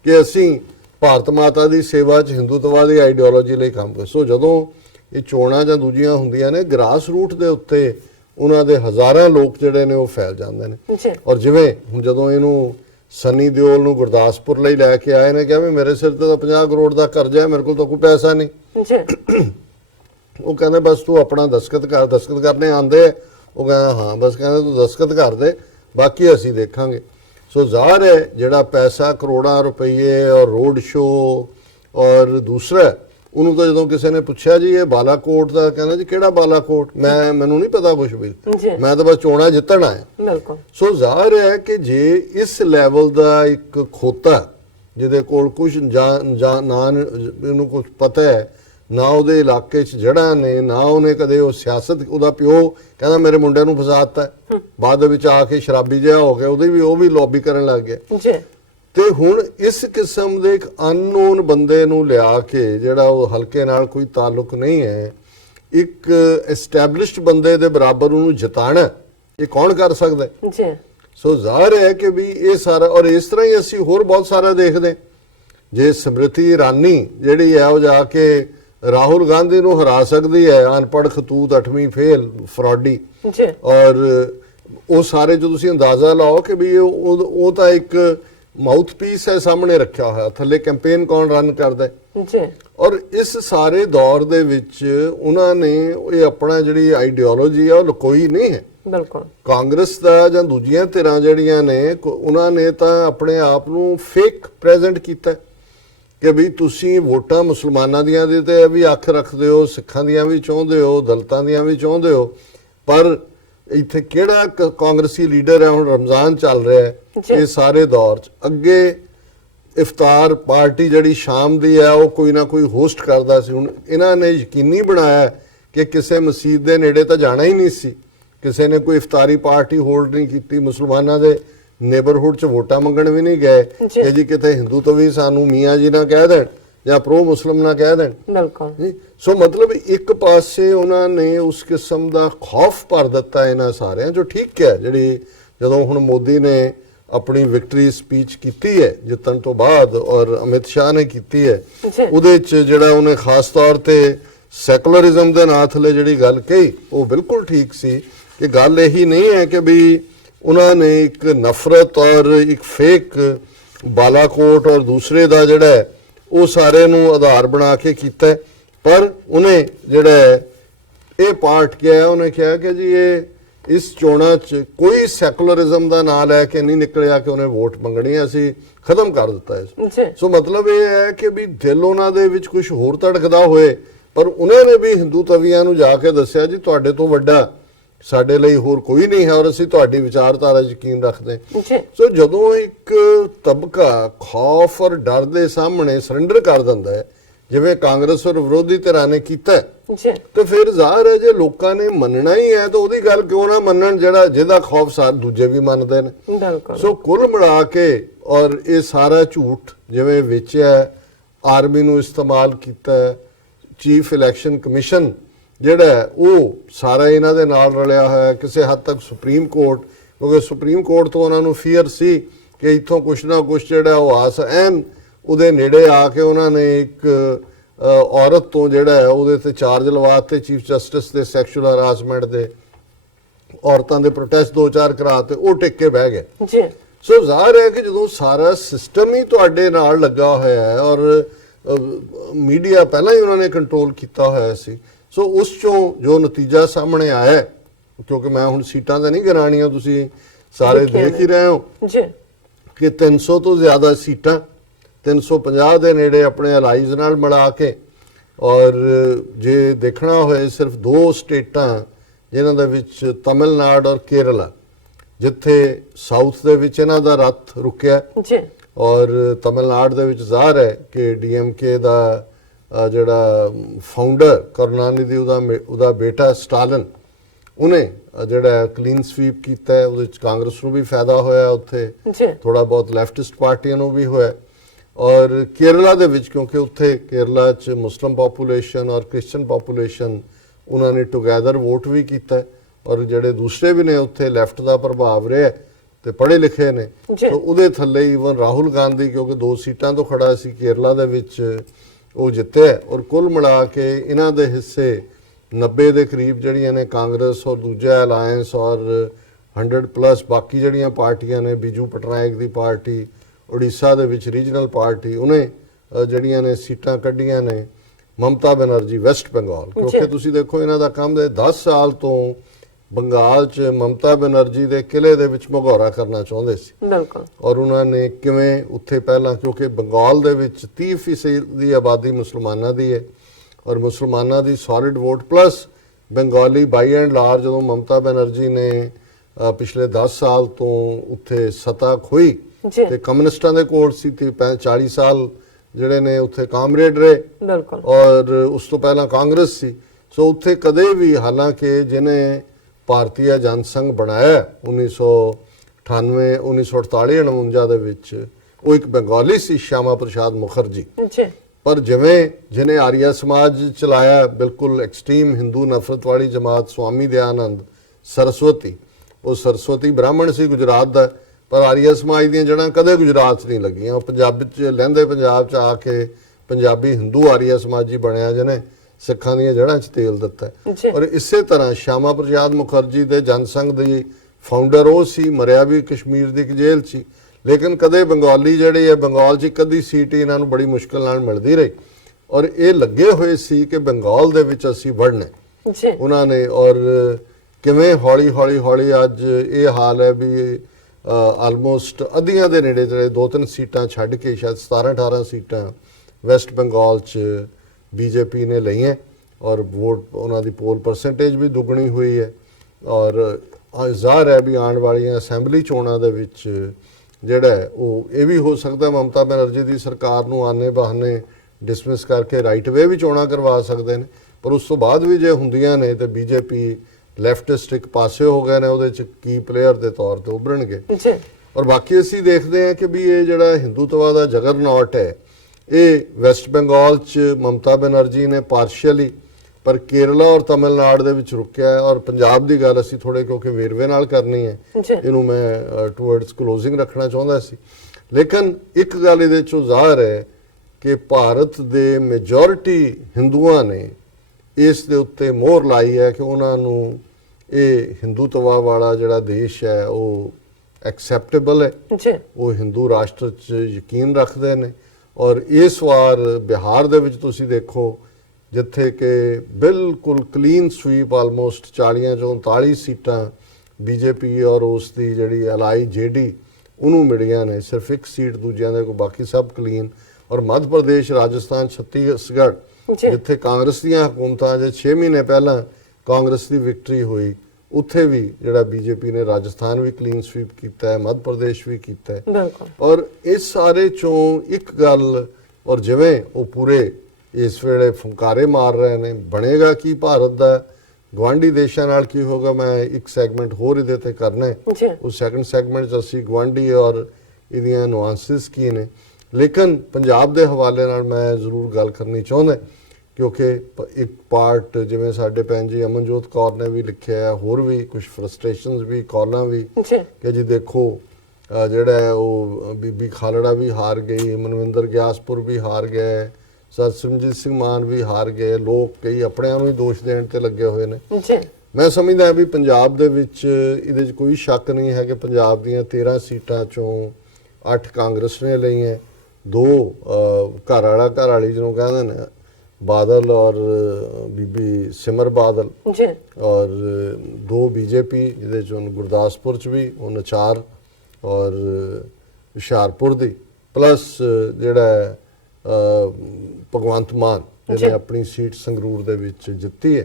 ਕਿ ਅਸੀਂ ਭਾਰਤ ਮਾਤਾ ਦੀ ਸੇਵਾ 'ਚ ਹਿੰਦੂਤਵਾ ਦੀ ਆਈਡੀਓਲੋਜੀ ਲਈ ਕੰਮ ਕਰ। ਸੋ ਜਦੋਂ ਇਹ ਚੋਣਾਂ ਜਾਂ ਦੂਜੀਆਂ ਹੁੰਦੀਆਂ ਨੇ, ਗ੍ਰਾਸ ਰੂਟ ਦੇ ਉੱਤੇ ਉਹਨਾਂ ਦੇ ਹਜ਼ਾਰਾਂ ਲੋਕ ਜਿਹੜੇ ਨੇ ਉਹ ਫੈਲ ਜਾਂਦੇ ਨੇ। ਜੀ ਔਰ ਜਿਵੇਂ ਹੁਣ ਜਦੋਂ ਇਹਨੂੰ ਸਨੀ ਦਿਓਲ ਨੂੰ ਗੁਰਦਾਸਪੁਰ ਲਈ ਲੈ ਕੇ ਆਏ ਨੇ, ਕਿਹਾ ਵੀ ਮੇਰੇ ਸਿਰ ਤੇ ਤਾਂ 50 ਕਰੋੜ ਦਾ ਕਰਜ਼ਾ ਹੈ, ਮੇਰੇ ਕੋਲ ਤਾਂ ਕੋਈ ਪੈਸਾ ਨਹੀਂ। ਜੀ ਉਹ ਕਹਿੰਦੇ ਬਸ ਤੂੰ ਆਪਣਾ ਦਸਤਖਤ ਕਰ, ਦਸਤਖਤ ਕਰਨੇ ਆਉਂਦੇ ਆ? ਉਹ ਕਹਿੰਦਾ ਹਾਂ, ਬਸ ਕਹਿੰਦੇ ਤੂੰ ਦਸਤਖਤ ਕਰ ਦੇ, ਬਾਕੀ ਅਸੀਂ ਦੇਖਾਂਗੇ। ਸੋ ਜ਼ਾਹਰ ਹੈ ਜਿਹੜਾ ਪੈਸਾ ਕਰੋੜਾਂ ਰੁਪਏ ਔਰ ਰੋਡ ਸ਼ੋ, ਔਰ ਦੂਸਰਾ ਉਹਨੂੰ ਤਾਂ ਜਦੋਂ ਕਿਸੇ ਨੇ ਪੁੱਛਿਆ ਜੀ ਇਹ ਬਾਲਾਕੋਟ ਦਾ, ਕਹਿੰਦਾ ਜੀ ਕਿਹੜਾ ਬਾਲਾਕੋਟ, ਮੈਨੂੰ ਨਹੀਂ ਪਤਾ ਕੁਝ ਵੀ, ਜੀ ਮੈਂ ਤਾਂ ਬਸ ਚੋਣਾਂ ਜਿੱਤਣ ਆਇਆ। ਬਿਲਕੁਲ। ਸੋ ਜ਼ਾਹਰ ਹੈ ਕਿ ਜੇ ਇਸ ਲੈਵਲ ਦਾ ਇੱਕ ਖੋਤਾ ਜਿਹਦੇ ਕੋਲ ਕੁਝ ਨਾ ਇਹਨੂੰ ਕੁਝ ਪਤਾ ਹੈ, ਨਾ ਉਹਦੇ ਇਲਾਕੇ 'ਚ ਜੜ੍ਹਾਂ ਨੇ, ਨਾ ਉਹਨੇ ਕਦੇ ਉਹ ਸਿਆਸਤ, ਉਹਦਾ ਪਿਓ ਕਹਿੰਦਾ ਮੇਰੇ ਮੁੰਡਿਆਂ ਨੂੰ ਫਸਾਤਾ, ਬਾਅਦ ਦੇ ਵਿੱਚ ਆ ਕੇ ਸ਼ਰਾਬੀ ਜਿਹਾ ਹੋ ਗਿਆ, ਉਹ ਵੀ ਲੌਬੀ ਕਰਨ ਲੱਗ ਗਿਆ। ਜੀ ਤੇ ਹੁਣ ਇਸ ਕਿਸਮ ਦੇ ਇੱਕ ਅਨਨੋਨ ਬੰਦੇ ਨੂੰ ਲਿਆ ਕੇ, ਜਿਹੜਾ ਉਹ ਹਲਕੇ ਨਾਲ ਕੋਈ ਤਾਲੁਕ ਨਹੀਂ ਹੈ, ਇੱਕ ਐਸਟੈਬਲਿਸ਼ਡ ਬੰਦੇ ਦੇ ਬਰਾਬਰ ਉਹਨੂੰ ਜਿਤਾਣਾ, ਇਹ ਕੌਣ ਕਰ ਸਕਦਾ? ਜੀ ਸੋ ਜ਼ਾਹਰ ਹੈ ਕਿ ਵੀ ਇਹ ਸਾਰਾ, ਔਰ ਇਸ ਤਰ੍ਹਾਂ ਹੀ ਅਸੀਂ ਹੋਰ ਬਹੁਤ ਸਾਰਾ ਦੇਖਦੇ। ਜੇ ਸਮ੍ਰਿਤੀ ਇਰਾਨੀ ਜਿਹੜੀ ਹੈ ਉਹ ਜਾ ਕੇ ਰਾਹੁਲ ਗਾਂਧੀ ਨੂੰ ਹਰਾ ਸਕਦੀ ਹੈ, ਅਨਪੜ੍ਹ ਖਤੂਤ 8ਵੀਂ ਫੇਲ ਫਰਾਡੀ, ਜੀ ਔਰ ਉਹ ਸਾਰੇ ਜੋ ਤੁਸੀਂ ਅੰਦਾਜ਼ਾ ਲਾਓ ਕਿ ਵੀ ਉਹ ਤਾਂ ਇੱਕ ਮਾਊਥ ਪੀਸ ਹੈ ਸਾਹਮਣੇ ਰੱਖਿਆ ਹੋਇਆ, ਥੱਲੇ ਕੈਂਪੇਨ ਕੌਣ ਰਨ ਕਰਦਾ ਹੈ। ਜੀ ਔਰ ਇਸ ਸਾਰੇ ਦੌਰ ਦੇ ਵਿੱਚ ਉਹਨਾਂ ਨੇ ਇਹ ਆਪਣਾ ਜਿਹੜੀ ਆਈਡੀਓਲੋਜੀ ਆ ਉਹ ਲੁਕੋਈ ਨਹੀਂ ਹੈ। ਬਿਲਕੁਲ। ਕਾਂਗਰਸ ਦਾ ਜਾਂ ਦੂਜੀਆਂ ਧਿਰਾਂ ਜਿਹੜੀਆਂ ਨੇ, ਉਹਨਾਂ ਨੇ ਤਾਂ ਆਪਣੇ ਆਪ ਨੂੰ ਫੇਕ ਪ੍ਰੈਜ਼ੈਂਟ ਕੀਤਾ ਕਿ ਵੀ ਤੁਸੀਂ ਵੋਟਾਂ ਮੁਸਲਮਾਨਾਂ ਦੀਆਂ ਦੀ ਤੇ ਵੀ ਅੱਖ ਰੱਖਦੇ ਹੋ, ਸਿੱਖਾਂ ਦੀਆਂ ਵੀ ਚਾਹੁੰਦੇ ਹੋ, ਦਲਿਤਾਂ ਦੀਆਂ ਵੀ ਚਾਹੁੰਦੇ ਹੋ, ਪਰ ਇੱਥੇ ਕਿਹੜਾ ਕਾਂਗਰਸੀ ਲੀਡਰ ਹੈ? ਹੁਣ ਰਮਜ਼ਾਨ ਚੱਲ ਰਿਹਾ ਹੈ, ਇਹ ਸਾਰੇ ਦੌਰ 'ਚ ਅੱਗੇ ਇਫਤਾਰ ਪਾਰਟੀ ਜਿਹੜੀ ਸ਼ਾਮ ਦੀ ਹੈ ਉਹ ਕੋਈ ਨਾ ਕੋਈ ਹੋਸਟ ਕਰਦਾ ਸੀ। ਹੁਣ ਇਹਨਾਂ ਨੇ ਯਕੀਨੀ ਬਣਾਇਆ ਕਿ ਕਿਸੇ ਮਸਜਿਦ ਦੇ ਨੇੜੇ ਤਾਂ ਜਾਣਾ ਹੀ ਨਹੀਂ ਸੀ, ਕਿਸੇ ਨੇ ਕੋਈ ਇਫਤਾਰੀ ਪਾਰਟੀ ਹੋਲਡ ਨਹੀਂ ਕੀਤੀ, ਮੁਸਲਮਾਨਾਂ ਦੇ ਨੇਬਰਹੁੱਡ 'ਚ ਵੋਟਾਂ ਮੰਗਣ ਵੀ ਨਹੀਂ ਗਏ ਕਿ ਜੀ ਕਿਤੇ ਹਿੰਦੂ ਤੋਂ ਵੀ ਸਾਨੂੰ ਮੀਆਂ ਜੀ ਨਾ ਕਹਿ ਦੇਣ ਜਾਂ ਪ੍ਰੋ ਮੁਸਲਿਮ ਨਾ ਕਹਿ ਦੇਣ। ਬਿਲਕੁਲ। ਸੋ ਮਤਲਬ ਇੱਕ ਪਾਸੇ ਉਹਨਾਂ ਨੇ ਉਸ ਕਿਸਮ ਦਾ ਖੌਫ ਭਰ ਦਿੱਤਾ ਇਹਨਾਂ ਸਾਰਿਆਂ, ਜੋ ਠੀਕ ਹੈ। ਜਿਹੜੀ ਜਦੋਂ ਹੁਣ ਮੋਦੀ ਨੇ ਆਪਣੀ ਵਿਕਟਰੀ ਸਪੀਚ ਕੀਤੀ ਹੈ ਜਿੱਤਣ ਤੋਂ ਬਾਅਦ, ਔਰ ਅਮਿਤ ਸ਼ਾਹ ਨੇ ਕੀਤੀ ਹੈ, ਉਹਦੇ 'ਚ ਜਿਹੜਾ ਉਹਨੇ ਖਾਸ ਤੌਰ ਤੇ ਸੈਕੂਲਰਿਜ਼ਮ ਦੇ ਨਾਂ ਥੱਲੇ ਜਿਹੜੀ ਗੱਲ ਕਹੀ ਉਹ ਬਿਲਕੁਲ ਠੀਕ ਸੀ ਕਿ ਗੱਲ ਇਹੀ ਨਹੀਂ ਹੈ ਕਿ ਵੀ ਉਹਨਾਂ ਨੇ ਇੱਕ ਨਫ਼ਰਤ ਔਰ ਇੱਕ ਫੇਕ ਬਾਲਾਕੋਟ ਔਰ ਦੂਸਰੇ ਦਾ ਜਿਹੜਾ ਉਹ ਸਾਰੇ ਨੂੰ ਆਧਾਰ ਬਣਾ ਕੇ ਕੀਤਾ, ਪਰ ਉਹਨੇ ਜਿਹੜਾ ਇਹ ਪਾਰਟ ਕਿਹਾ, ਉਹਨੇ ਕਿਹਾ ਕਿ ਜੀ ਇਹ ਇਸ ਚੋਣਾਂ 'ਚ ਕੋਈ ਸੈਕੂਲਰਿਜ਼ਮ ਦਾ ਨਾਂ ਲੈ ਕੇ ਨਹੀਂ ਨਿਕਲਿਆ ਕਿ ਉਹਨੇ ਵੋਟ ਮੰਗਣੀ ਹੈ, ਅਸੀਂ ਖਤਮ ਕਰ ਦਿੱਤਾ ਇਸ। ਸੋ ਮਤਲਬ ਇਹ ਹੈ ਕਿ ਵੀ ਦਿਲ ਉਹਨਾਂ ਦੇ ਵਿੱਚ ਕੁਝ ਹੋਰ ਧੜਕਦਾ ਹੋਏ, ਪਰ ਉਹਨਾਂ ਨੇ ਵੀ ਹਿੰਦੂ ਤਵੀਆਂ ਨੂੰ ਜਾ ਕੇ ਦੱਸਿਆ ਜੀ ਤੁਹਾਡੇ ਤੋਂ ਵੱਡਾ ਸਾਡੇ ਲਈ ਹੋਰ ਕੋਈ ਨਹੀਂ ਹੈ, ਔਰ ਅਸੀਂ ਤੁਹਾਡੀ ਵਿਚਾਰਧਾਰਾ ਯਕੀਨ ਰੱਖਦੇ। ਸੋ ਜਦੋਂ ਇੱਕ ਤਬਕਾ ਖੌਫ ਔਰ ਡਰ ਦੇ ਸਾਹਮਣੇ ਸਰੈਂਡਰ ਕਰ ਦਿੰਦਾ ਹੈ, ਜਿਵੇਂ ਕਾਂਗਰਸ ਔਰ ਵਿਰੋਧੀ ਧਿਰਾਂ ਨੇ ਕੀਤਾ, ਤੇ ਫਿਰ ਜ਼ਾਹਰ ਹੈ ਜੇ ਲੋਕਾਂ ਨੇ ਮੰਨਣਾ ਹੀ ਹੈ ਤਾਂ ਉਹਦੀ ਗੱਲ ਕਿਉਂ ਨਾ ਮੰਨਣ ਜਿਹਦਾ ਖੌਫ ਸਾਰੇ ਦੂਜੇ ਵੀ ਮੰਨਦੇ ਨੇ। ਸੋ ਕੁੱਲ ਮਿਲਾ ਕੇ ਔਰ ਇਹ ਸਾਰਾ ਝੂਠ ਜਿਵੇਂ ਵੇਚਿਆ, ਆਰਮੀ ਨੂੰ ਇਸਤੇਮਾਲ ਕੀਤਾ, ਚੀਫ ਇਲੈਕਸ਼ਨ ਕਮਿਸ਼ਨ ਜਿਹੜਾ ਉਹ ਸਾਰਾ ਇਹਨਾਂ ਦੇ ਨਾਲ ਰਲਿਆ ਹੋਇਆ, ਕਿਸੇ ਹੱਦ ਤੱਕ ਸੁਪਰੀਮ ਕੋਰਟ, ਕਿਉਂਕਿ ਸੁਪਰੀਮ ਕੋਰਟ ਤੋਂ ਉਹਨਾਂ ਨੂੰ ਫੀਅਰ ਸੀ ਕਿ ਇੱਥੋਂ ਕੁਛ ਨਾ ਕੁਛ ਜਿਹੜਾ ਉਹ ਆਸ ਐਨ ਉਹਦੇ ਨੇੜੇ ਆ ਕੇ ਉਹਨਾਂ ਨੇ ਇੱਕ ਔਰਤ ਤੋਂ ਜਿਹੜਾ ਹੈ ਉਹਦੇ ਤੇ ਚਾਰਜ ਲਵਾਤੇ, ਚੀਫ ਜਸਟਿਸ ਦੇ ਸੈਕਸ਼ੂਅਲ ਹਰਾਸਮੈਂਟ ਦੇ, ਔਰਤਾਂ ਦੇ ਪ੍ਰੋਟੈਸਟ 2-4 ਕਰਾਤੇ, ਉਹ ਟਿਕ ਕੇ ਬਹਿ ਗਏ। ਸੋ ਜ਼ਾਹਰ ਹੈ ਕਿ ਜਦੋਂ ਸਾਰਾ ਸਿਸਟਮ ਹੀ ਤੁਹਾਡੇ ਨਾਲ ਲੱਗਾ ਹੋਇਆ ਹੈ ਔਰ ਮੀਡੀਆ ਪਹਿਲਾਂ ਹੀ ਉਹਨਾਂ ਨੇ ਕੰਟਰੋਲ ਕੀਤਾ ਹੋਇਆ ਸੀ, ਸੋ ਉਸ ਚੋਂ ਜੋ ਨਤੀਜਾ ਸਾਹਮਣੇ ਆਇਆ, ਕਿਉਂਕਿ ਮੈਂ ਹੁਣ ਸੀਟਾਂ ਤਾਂ ਨਹੀਂ ਗਿਣਾਣੀਆਂ, ਤੁਸੀਂ ਸਾਰੇ ਦੇਖ ਹੀ ਰਹੇ ਹੋ ਕਿ 300 ਤੋਂ ਜ਼ਿਆਦਾ ਸੀਟਾਂ, 350 ਦੇ ਨੇੜੇ ਆਪਣੇ ਅਲਾਈਜ਼ ਨਾਲ ਮਿਲਾ ਕੇ, ਔਰ ਜੇ ਦੇਖਣਾ ਹੋਏ ਸਿਰਫ 2 ਸਟੇਟਾਂ ਜਿਨ੍ਹਾਂ ਦੇ ਵਿੱਚ ਤਮਿਲਨਾਡੂ ਔਰ ਕੇਰਲਾ, ਜਿੱਥੇ ਸਾਊਥ ਦੇ ਵਿੱਚ ਇਹਨਾਂ ਦਾ ਰੱਥ ਰੁਕਿਆ, ਔਰ ਤਮਿਲਨਾਡੂ ਦੇ ਵਿੱਚ ਜ਼ਾਹਰ ਹੈ ਕਿ ਡੀਐਮਕੇ ਦਾ ਜਿਹੜਾ ਫਾਊਂਡਰ ਕਰੁਣਾਨਿਧੀ, ਉਹਦਾ ਬੇਟਾ ਸਟਾਲਿਨ, ਉਹਨੇ ਜਿਹੜਾ ਕਲੀਨ ਸਵੀਪ ਕੀਤਾ ਹੈ, ਉਹਦੇ ਵਿੱਚ ਕਾਂਗਰਸ ਨੂੰ ਵੀ ਫਾਇਦਾ ਹੋਇਆ, ਉੱਥੇ ਥੋੜਾ ਬਹੁਤ ਲੈਫਟਿਸਟ ਪਾਰਟੀਆਂ ਨੂੰ ਵੀ ਹੋਇਆ, ਔਰ ਕੇਰਲਾ ਦੇ ਵਿੱਚ ਕਿਉਂਕਿ ਉੱਥੇ ਕੇਰਲਾ 'ਚ ਮੁਸਲਿਮ ਪਾਪੂਲੇਸ਼ਨ ਔਰ ਕ੍ਰਿਸਚਨ ਪਾਪੂਲੇਸ਼ਨ ਉਹਨਾਂ ਨੇ ਟੁਗੈਦਰ ਵੋਟ ਵੀ ਕੀਤਾ, ਔਰ ਜਿਹੜੇ ਦੂਸਰੇ ਵੀ ਨੇ ਉੱਥੇ ਲੈਫਟ ਦਾ ਪ੍ਰਭਾਵ ਰਿਹਾ ਤੇ ਪੜ੍ਹੇ ਲਿਖੇ ਨੇ। ਜੀ। ਸੋ ਉਹਦੇ ਥੱਲੇ ਈਵਨ ਰਾਹੁਲ ਗਾਂਧੀ, ਕਿਉਂਕਿ 2 ਸੀਟਾਂ ਤੋਂ ਖੜਾ ਸੀ ਕੇਰਲਾ ਦੇ ਵਿੱਚ, ਉਹ ਜਿੱਤਿਆ। ਔਰ ਕੁੱਲ ਮਿਲਾ ਕੇ ਇਹਨਾਂ ਦੇ ਹਿੱਸੇ 90 ਦੇ ਕਰੀਬ ਜਿਹੜੀਆਂ ਨੇ ਕਾਂਗਰਸ ਔਰ ਦੂਜਾ ਅਲਾਇੰਸ ਔਰ 100 ਪਲੱਸ ਬਾਕੀ ਜਿਹੜੀਆਂ ਪਾਰਟੀਆਂ ਨੇ, ਬੀਜੂ ਪਟਨਾਇਕ ਦੀ ਪਾਰਟੀ, ਉੜੀਸਾ ਦੇ ਵਿੱਚ ਰੀਜਨਲ ਪਾਰਟੀ, ਉਹਨੇ ਜਿਹੜੀਆਂ ਨੇ ਸੀਟਾਂ ਕੱਢੀਆਂ ਨੇ। ਮਮਤਾ ਬੈਨਰਜੀ ਵੈਸਟ ਬੰਗਾਲ, ਕਿਉਂਕਿ ਤੁਸੀਂ ਦੇਖੋ ਇਹਨਾਂ ਦਾ ਕੰਮ ਹੈ 10 ਸਾਲ ਤੋਂ ਬੰਗਾਲ 'ਚ ਮਮਤਾ ਬੈਨਰਜੀ ਦੇ ਕਿਲੇ ਦੇ ਵਿੱਚ ਮਗੌਰਾ ਕਰਨਾ ਚਾਹੁੰਦੇ ਸੀ। ਬਿਲਕੁਲ। ਔਰ ਉਹਨਾਂ ਨੇ ਕਿਵੇਂ ਉੱਥੇ ਪਹਿਲਾਂ, ਕਿਉਂਕਿ ਬੰਗਾਲ ਦੇ ਵਿੱਚ 30% ਦੀ ਆਬਾਦੀ ਮੁਸਲਮਾਨਾਂ ਦੀ ਹੈ ਔਰ ਮੁਸਲਮਾਨਾਂ ਦੀ solid vote plus Bengali by and large, ਜਦੋਂ ਮਮਤਾ ਬੈਨਰਜੀ ਨੇ ਪਿਛਲੇ 10 ਸਾਲ ਤੋਂ ਉੱਥੇ ਸੱਤਾ ਖੋਈ ਤੇ ਕਮਿਊਨਿਸਟਾਂ ਦੇ ਕੋਲ ਸੀ ਤੇ 40 ਸਾਲ ਜਿਹੜੇ ਨੇ ਉੱਥੇ ਕਾਮਰੇਡ ਰਹੇ। ਬਿਲਕੁਲ। ਔਰ ਉਸ ਤੋਂ ਪਹਿਲਾਂ ਕਾਂਗਰਸ ਸੀ। ਸੋ ਉੱਥੇ ਕਦੇ ਵੀ, ਹਾਲਾਂਕਿ ਜਿਹਨੇ ਭਾਰਤੀ ਜਨਸੰਘ ਬਣਾਇਆ 1998 1948 49 ਦੇ ਵਿੱਚ, ਉਹ ਇੱਕ ਬੰਗਾਲੀ ਸੀ, ਸ਼ਿਆਮਾ ਪ੍ਰਸਾਦ ਮੁਖਰਜੀ। ਪਰ ਜਿਵੇਂ ਜਿਹਨੇ ਆਰੀਆ ਸਮਾਜ ਚਲਾਇਆ, ਬਿਲਕੁਲ ਐਕਸਟ੍ਰੀਮ ਹਿੰਦੂ ਨਫ਼ਰਤ ਵਾਲੀ ਜਮਾਤ ਸਵਾਮੀ ਦਇਆਨੰਦ ਸਰਸਵਤੀ, ਉਹ ਸਰਸਵਤੀ ਬ੍ਰਾਹਮਣ ਸੀ ਗੁਜਰਾਤ ਦਾ, ਪਰ ਆਰੀਆ ਸਮਾਜ ਦੀਆਂ ਜੜ੍ਹਾਂ ਕਦੇ ਗੁਜਰਾਤ 'ਚ ਨਹੀਂ ਲੱਗੀਆਂ। ਉਹ ਪੰਜਾਬ 'ਚ ਲਹਿੰਦੇ ਪੰਜਾਬ 'ਚ ਆ ਕੇ ਪੰਜਾਬੀ ਹਿੰਦੂ ਆਰੀਆ ਸਮਾਜੀ ਬਣਿਆ, ਜਿਹਨੇ ਸਿੱਖਾਂ ਦੀਆਂ ਜੜ੍ਹਾਂ 'ਚ ਤੇਲ ਦਿੱਤਾ। ਔਰ ਇਸੇ ਤਰ੍ਹਾਂ ਸ਼ਿਆਮਾ ਪ੍ਰਸਾਦ ਮੁਖਰਜੀ ਦੇ ਜਨਸੰਘ ਦੀ ਫਾਊਂਡਰ ਉਹ ਸੀ, ਮਰਿਆ ਵੀ ਕਸ਼ਮੀਰ ਦੀ ਇੱਕ ਜੇਲ੍ਹ 'ਚ, ਲੇਕਿਨ ਕਦੇ ਬੰਗਾਲੀ ਜਿਹੜੇ ਹੈ, ਬੰਗਾਲ 'ਚ ਇੱਕ ਅੱਧੀ ਸੀਟ ਇਹਨਾਂ ਨੂੰ ਬੜੀ ਮੁਸ਼ਕਲ ਨਾਲ ਮਿਲਦੀ ਰਹੀ। ਔਰ ਇਹ ਲੱਗੇ ਹੋਏ ਸੀ ਕਿ ਬੰਗਾਲ ਦੇ ਵਿੱਚ ਅਸੀਂ ਵੜਨਾ ਉਹਨਾਂ ਨੇ। ਔਰ ਕਿਵੇਂ ਹੌਲੀ ਹੌਲੀ ਹੌਲੀ ਅੱਜ ਇਹ ਹਾਲ ਹੈ ਵੀ ਆਲਮੋਸਟ ਅੱਧੀਆਂ ਦੇ ਨੇੜੇ ਜਿਹੜੇ 2-3 ਸੀਟਾਂ ਛੱਡ ਕੇ ਸ਼ਾਇਦ 17-18 ਸੀਟਾਂ ਵੈਸਟ ਬੰਗਾਲ 'ਚ ਬੀਜੇਪੀ ਨੇ ਲਈਆਂ ਔਰ ਵੋਟ ਉਹਨਾਂ ਦੀ ਪੋਲ ਪਰਸੈਂਟੇਜ ਵੀ ਦੁੱਗਣੀ ਹੋਈ ਹੈ। ਔਰ ਜ਼ਾਹਰ ਹੈ ਵੀ ਆਉਣ ਵਾਲੀਆਂ ਅਸੈਂਬਲੀ ਚੋਣਾਂ ਦੇ ਵਿੱਚ ਜਿਹੜਾ ਉਹ ਇਹ ਵੀ ਹੋ ਸਕਦਾ ਮਮਤਾ ਬੈਨਰਜੀ ਦੀ ਸਰਕਾਰ ਨੂੰ ਆਨੇ ਬਹਾਨੇ ਡਿਸਮਿਸ ਕਰਕੇ ਰਾਈਟ ਵੇ ਵੀ ਚੋਣਾਂ ਕਰਵਾ ਸਕਦੇ ਨੇ। ਪਰ ਉਸ ਤੋਂ ਬਾਅਦ ਵੀ ਜੇ ਹੁੰਦੀਆਂ ਨੇ ਤੇ ਬੀਜੇਪੀ ਲੈਫਟਿਸਟ ਇੱਕ ਪਾਸੇ ਹੋ ਗਏ ਨੇ, ਉਹਦੇ 'ਚ ਕੀ ਪਲੇਅਰ ਦੇ ਤੌਰ ਤੇ ਉਭਰਨਗੇ। ਔਰ ਬਾਕੀ ਅਸੀਂ ਦੇਖਦੇ ਹਾਂ ਕਿ ਵੀ ਇਹ ਜਿਹੜਾ ਹਿੰਦੂਤਵਾ ਦਾ ਜਗਰਨੌਟ ਹੈ, ਇਹ ਵੈਸਟ ਬੰਗਾਲ 'ਚ ਮਮਤਾ ਬੈਨਰਜੀ ਨੇ ਪਾਰਸ਼ੀਅਲੀ, ਪਰ ਕੇਰਲਾ ਔਰ ਤਮਿਲਨਾਡੂ ਦੇ ਵਿੱਚ ਰੁਕਿਆ ਹੈ। ਔਰ ਪੰਜਾਬ ਦੀ ਗੱਲ ਅਸੀਂ ਥੋੜੇ ਕਿਉਂਕਿ ਵੇਰਵੇ ਨਾਲ ਕਰਨੀ ਹੈ, ਇਹਨੂੰ ਮੈਂ ਟੁਵਰਡਸ ਕਲੋਜ਼ਿੰਗ ਰੱਖਣਾ ਚਾਹੁੰਦਾ ਸੀ। ਲੇਕਿਨ ਇੱਕ ਗੱਲ ਇਹਦੇ 'ਚੋਂ ਜ਼ਾਹਰ ਹੈ ਕਿ ਭਾਰਤ ਦੇ ਮੈਜੋਰਿਟੀ ਹਿੰਦੂਆਂ ਨੇ ਇਸ ਦੇ ਉੱਤੇ ਮੋਹਰ ਲਾਈ ਹੈ ਕਿ ਉਹਨਾਂ ਨੂੰ ਇਹ ਹਿੰਦੂਤਵਾ ਵਾਲਾ ਜਿਹੜਾ ਦੇਸ਼ ਹੈ ਉਹ ਐਕਸੈਪਟੇਬਲ ਹੈ, ਉਹ ਹਿੰਦੂ ਰਾਸ਼ਟਰ 'ਚ ਯਕੀਨ ਰੱਖਦੇ ਨੇ। ਔਰ ਇਸ ਵਾਰ ਬਿਹਾਰ ਦੇ ਵਿੱਚ ਤੁਸੀਂ ਦੇਖੋ, ਜਿੱਥੇ ਕਿ ਬਿਲਕੁਲ ਕਲੀਨ ਸਵੀਪ ਆਲਮੋਸਟ 40 ਚੋਂ 39 ਸੀਟਾਂ ਬੀਜੇਪੀ ਔਰ ਉਸ ਦੀ ਜਿਹੜੀ ਅਲਾਈ ਜੇਡੀ ਉਹਨੂੰ ਮਿਲੀਆਂ ਨੇ, ਸਿਰਫ ਇੱਕ ਸੀਟ ਦੂਜਿਆਂ ਦੇ ਕੋਲ, ਬਾਕੀ ਸਭ ਕਲੀਨ। ਔਰ ਮੱਧ ਪ੍ਰਦੇਸ਼, ਰਾਜਸਥਾਨ, ਛੱਤੀਸਗੜ੍ਹ ਜਿੱਥੇ ਕਾਂਗਰਸ ਦੀਆਂ ਹਕੂਮਤਾਂ ਜੇ 6 ਮਹੀਨੇ ਪਹਿਲਾਂ ਕਾਂਗਰਸ ਦੀ ਵਿਕਟਰੀ ਹੋਈ, ਉੱਥੇ ਵੀ ਜਿਹੜਾ ਬੀਜੇਪੀ ਨੇ ਰਾਜਸਥਾਨ ਵੀ ਕਲੀਨ ਸਵੀਪ ਕੀਤਾ ਹੈ, ਮੱਧ ਪ੍ਰਦੇਸ਼ ਵੀ ਕੀਤਾ ਹੈ। ਔਰ ਇਸ ਸਾਰੇ ਚੋਂ ਇੱਕ ਗੱਲ, ਔਰ ਜਿਵੇਂ ਉਹ ਪੂਰੇ ਇਸ ਵੇਲੇ ਫੁੰਕਾਰੇ ਮਾਰ ਰਹੇ ਨੇ, ਬਣੇਗਾ ਕੀ ਭਾਰਤ ਦਾ, ਗਵਾਂਢੀ ਦੇਸ਼ਾਂ ਨਾਲ ਕੀ ਹੋਗਾ, ਮੈਂ ਇੱਕ ਸੈਗਮੈਂਟ ਹੋਰ ਇਹਦੇ ਤੇ ਕਰਨਾ ਹੈ। ਉਸ ਸੈਕੰਡ ਸੈਗਮੈਂਟ 'ਚ ਅਸੀਂ ਗਵਾਂਢੀ ਔਰ ਇਹਦੀਆਂ ਨੁਆਂਸਿਸ ਕੀ ਨੇ। ਲੇਕਿਨ ਪੰਜਾਬ ਦੇ ਹਵਾਲੇ ਨਾਲ ਮੈਂ ਜ਼ਰੂਰ ਗੱਲ ਕਰਨੀ ਚਾਹੁੰਦਾ, ਕਿਉਂਕਿ ਇੱਕ ਪਾਰਟ ਜਿਵੇਂ ਸਾਡੇ ਭੈਣ ਜੀ ਅਮਨਜੋਤ ਕੌਰ ਨੇ ਵੀ ਲਿਖਿਆ ਹੈ, ਹੋਰ ਵੀ ਕੁਝ ਫਰਸਟ੍ਰੇਸ਼ਨਸ ਵੀ, ਕਾਲਾਂ ਵੀ, ਕਿ ਜੀ ਦੇਖੋ ਜਿਹੜਾ ਹੈ ਉਹ ਬੀਬੀ ਖਾਲੜਾ ਵੀ ਹਾਰ ਗਈ, ਮਨਵਿੰਦਰ ਗਿਆਸਪੁਰ ਵੀ ਹਾਰ ਗਏ, ਸਰ ਸਿਮਰਜੀਤ ਸਿੰਘ ਮਾਨ ਵੀ ਹਾਰ ਗਏ, ਲੋਕ ਕਈ ਆਪਣਿਆਂ ਨੂੰ ਹੀ ਦੋਸ਼ ਦੇਣ ਤੇ ਲੱਗੇ ਹੋਏ ਨੇ। ਮੈਂ ਸਮਝਦਾ ਵੀ ਪੰਜਾਬ ਦੇ ਵਿੱਚ ਇਹਦੇ 'ਚ ਕੋਈ ਸ਼ੱਕ ਨਹੀਂ ਹੈ ਕਿ ਪੰਜਾਬ ਦੀਆਂ 13 ਸੀਟਾਂ ਚੋਂ 8 ਕਾਂਗਰਸ ਨੇ ਲਈਆਂ, 2 ਘਰ ਵਾਲੀ ਜਿਹਨੂੰ ਕਹਿੰਦੇ ਨੇ ਬਾਦਲ ਔਰ ਬੀਬੀ ਸਿਮਰ ਬਾਦਲ, ਔਰ 2 ਬੀਜੇਪੀ ਜਿਹਦੇ 'ਚ ਗੁਰਦਾਸਪੁਰ 'ਚ ਵੀ ਉਹ 4 ਔਰ ਹੁਸ਼ਿਆਰਪੁਰ ਦੀ, ਪਲੱਸ ਜਿਹੜਾ ਭਗਵੰਤ ਮਾਨ ਜਿਹਨੇ ਆਪਣੀ ਸੀਟ ਸੰਗਰੂਰ ਦੇ ਵਿੱਚ ਜਿੱਤੀ ਹੈ।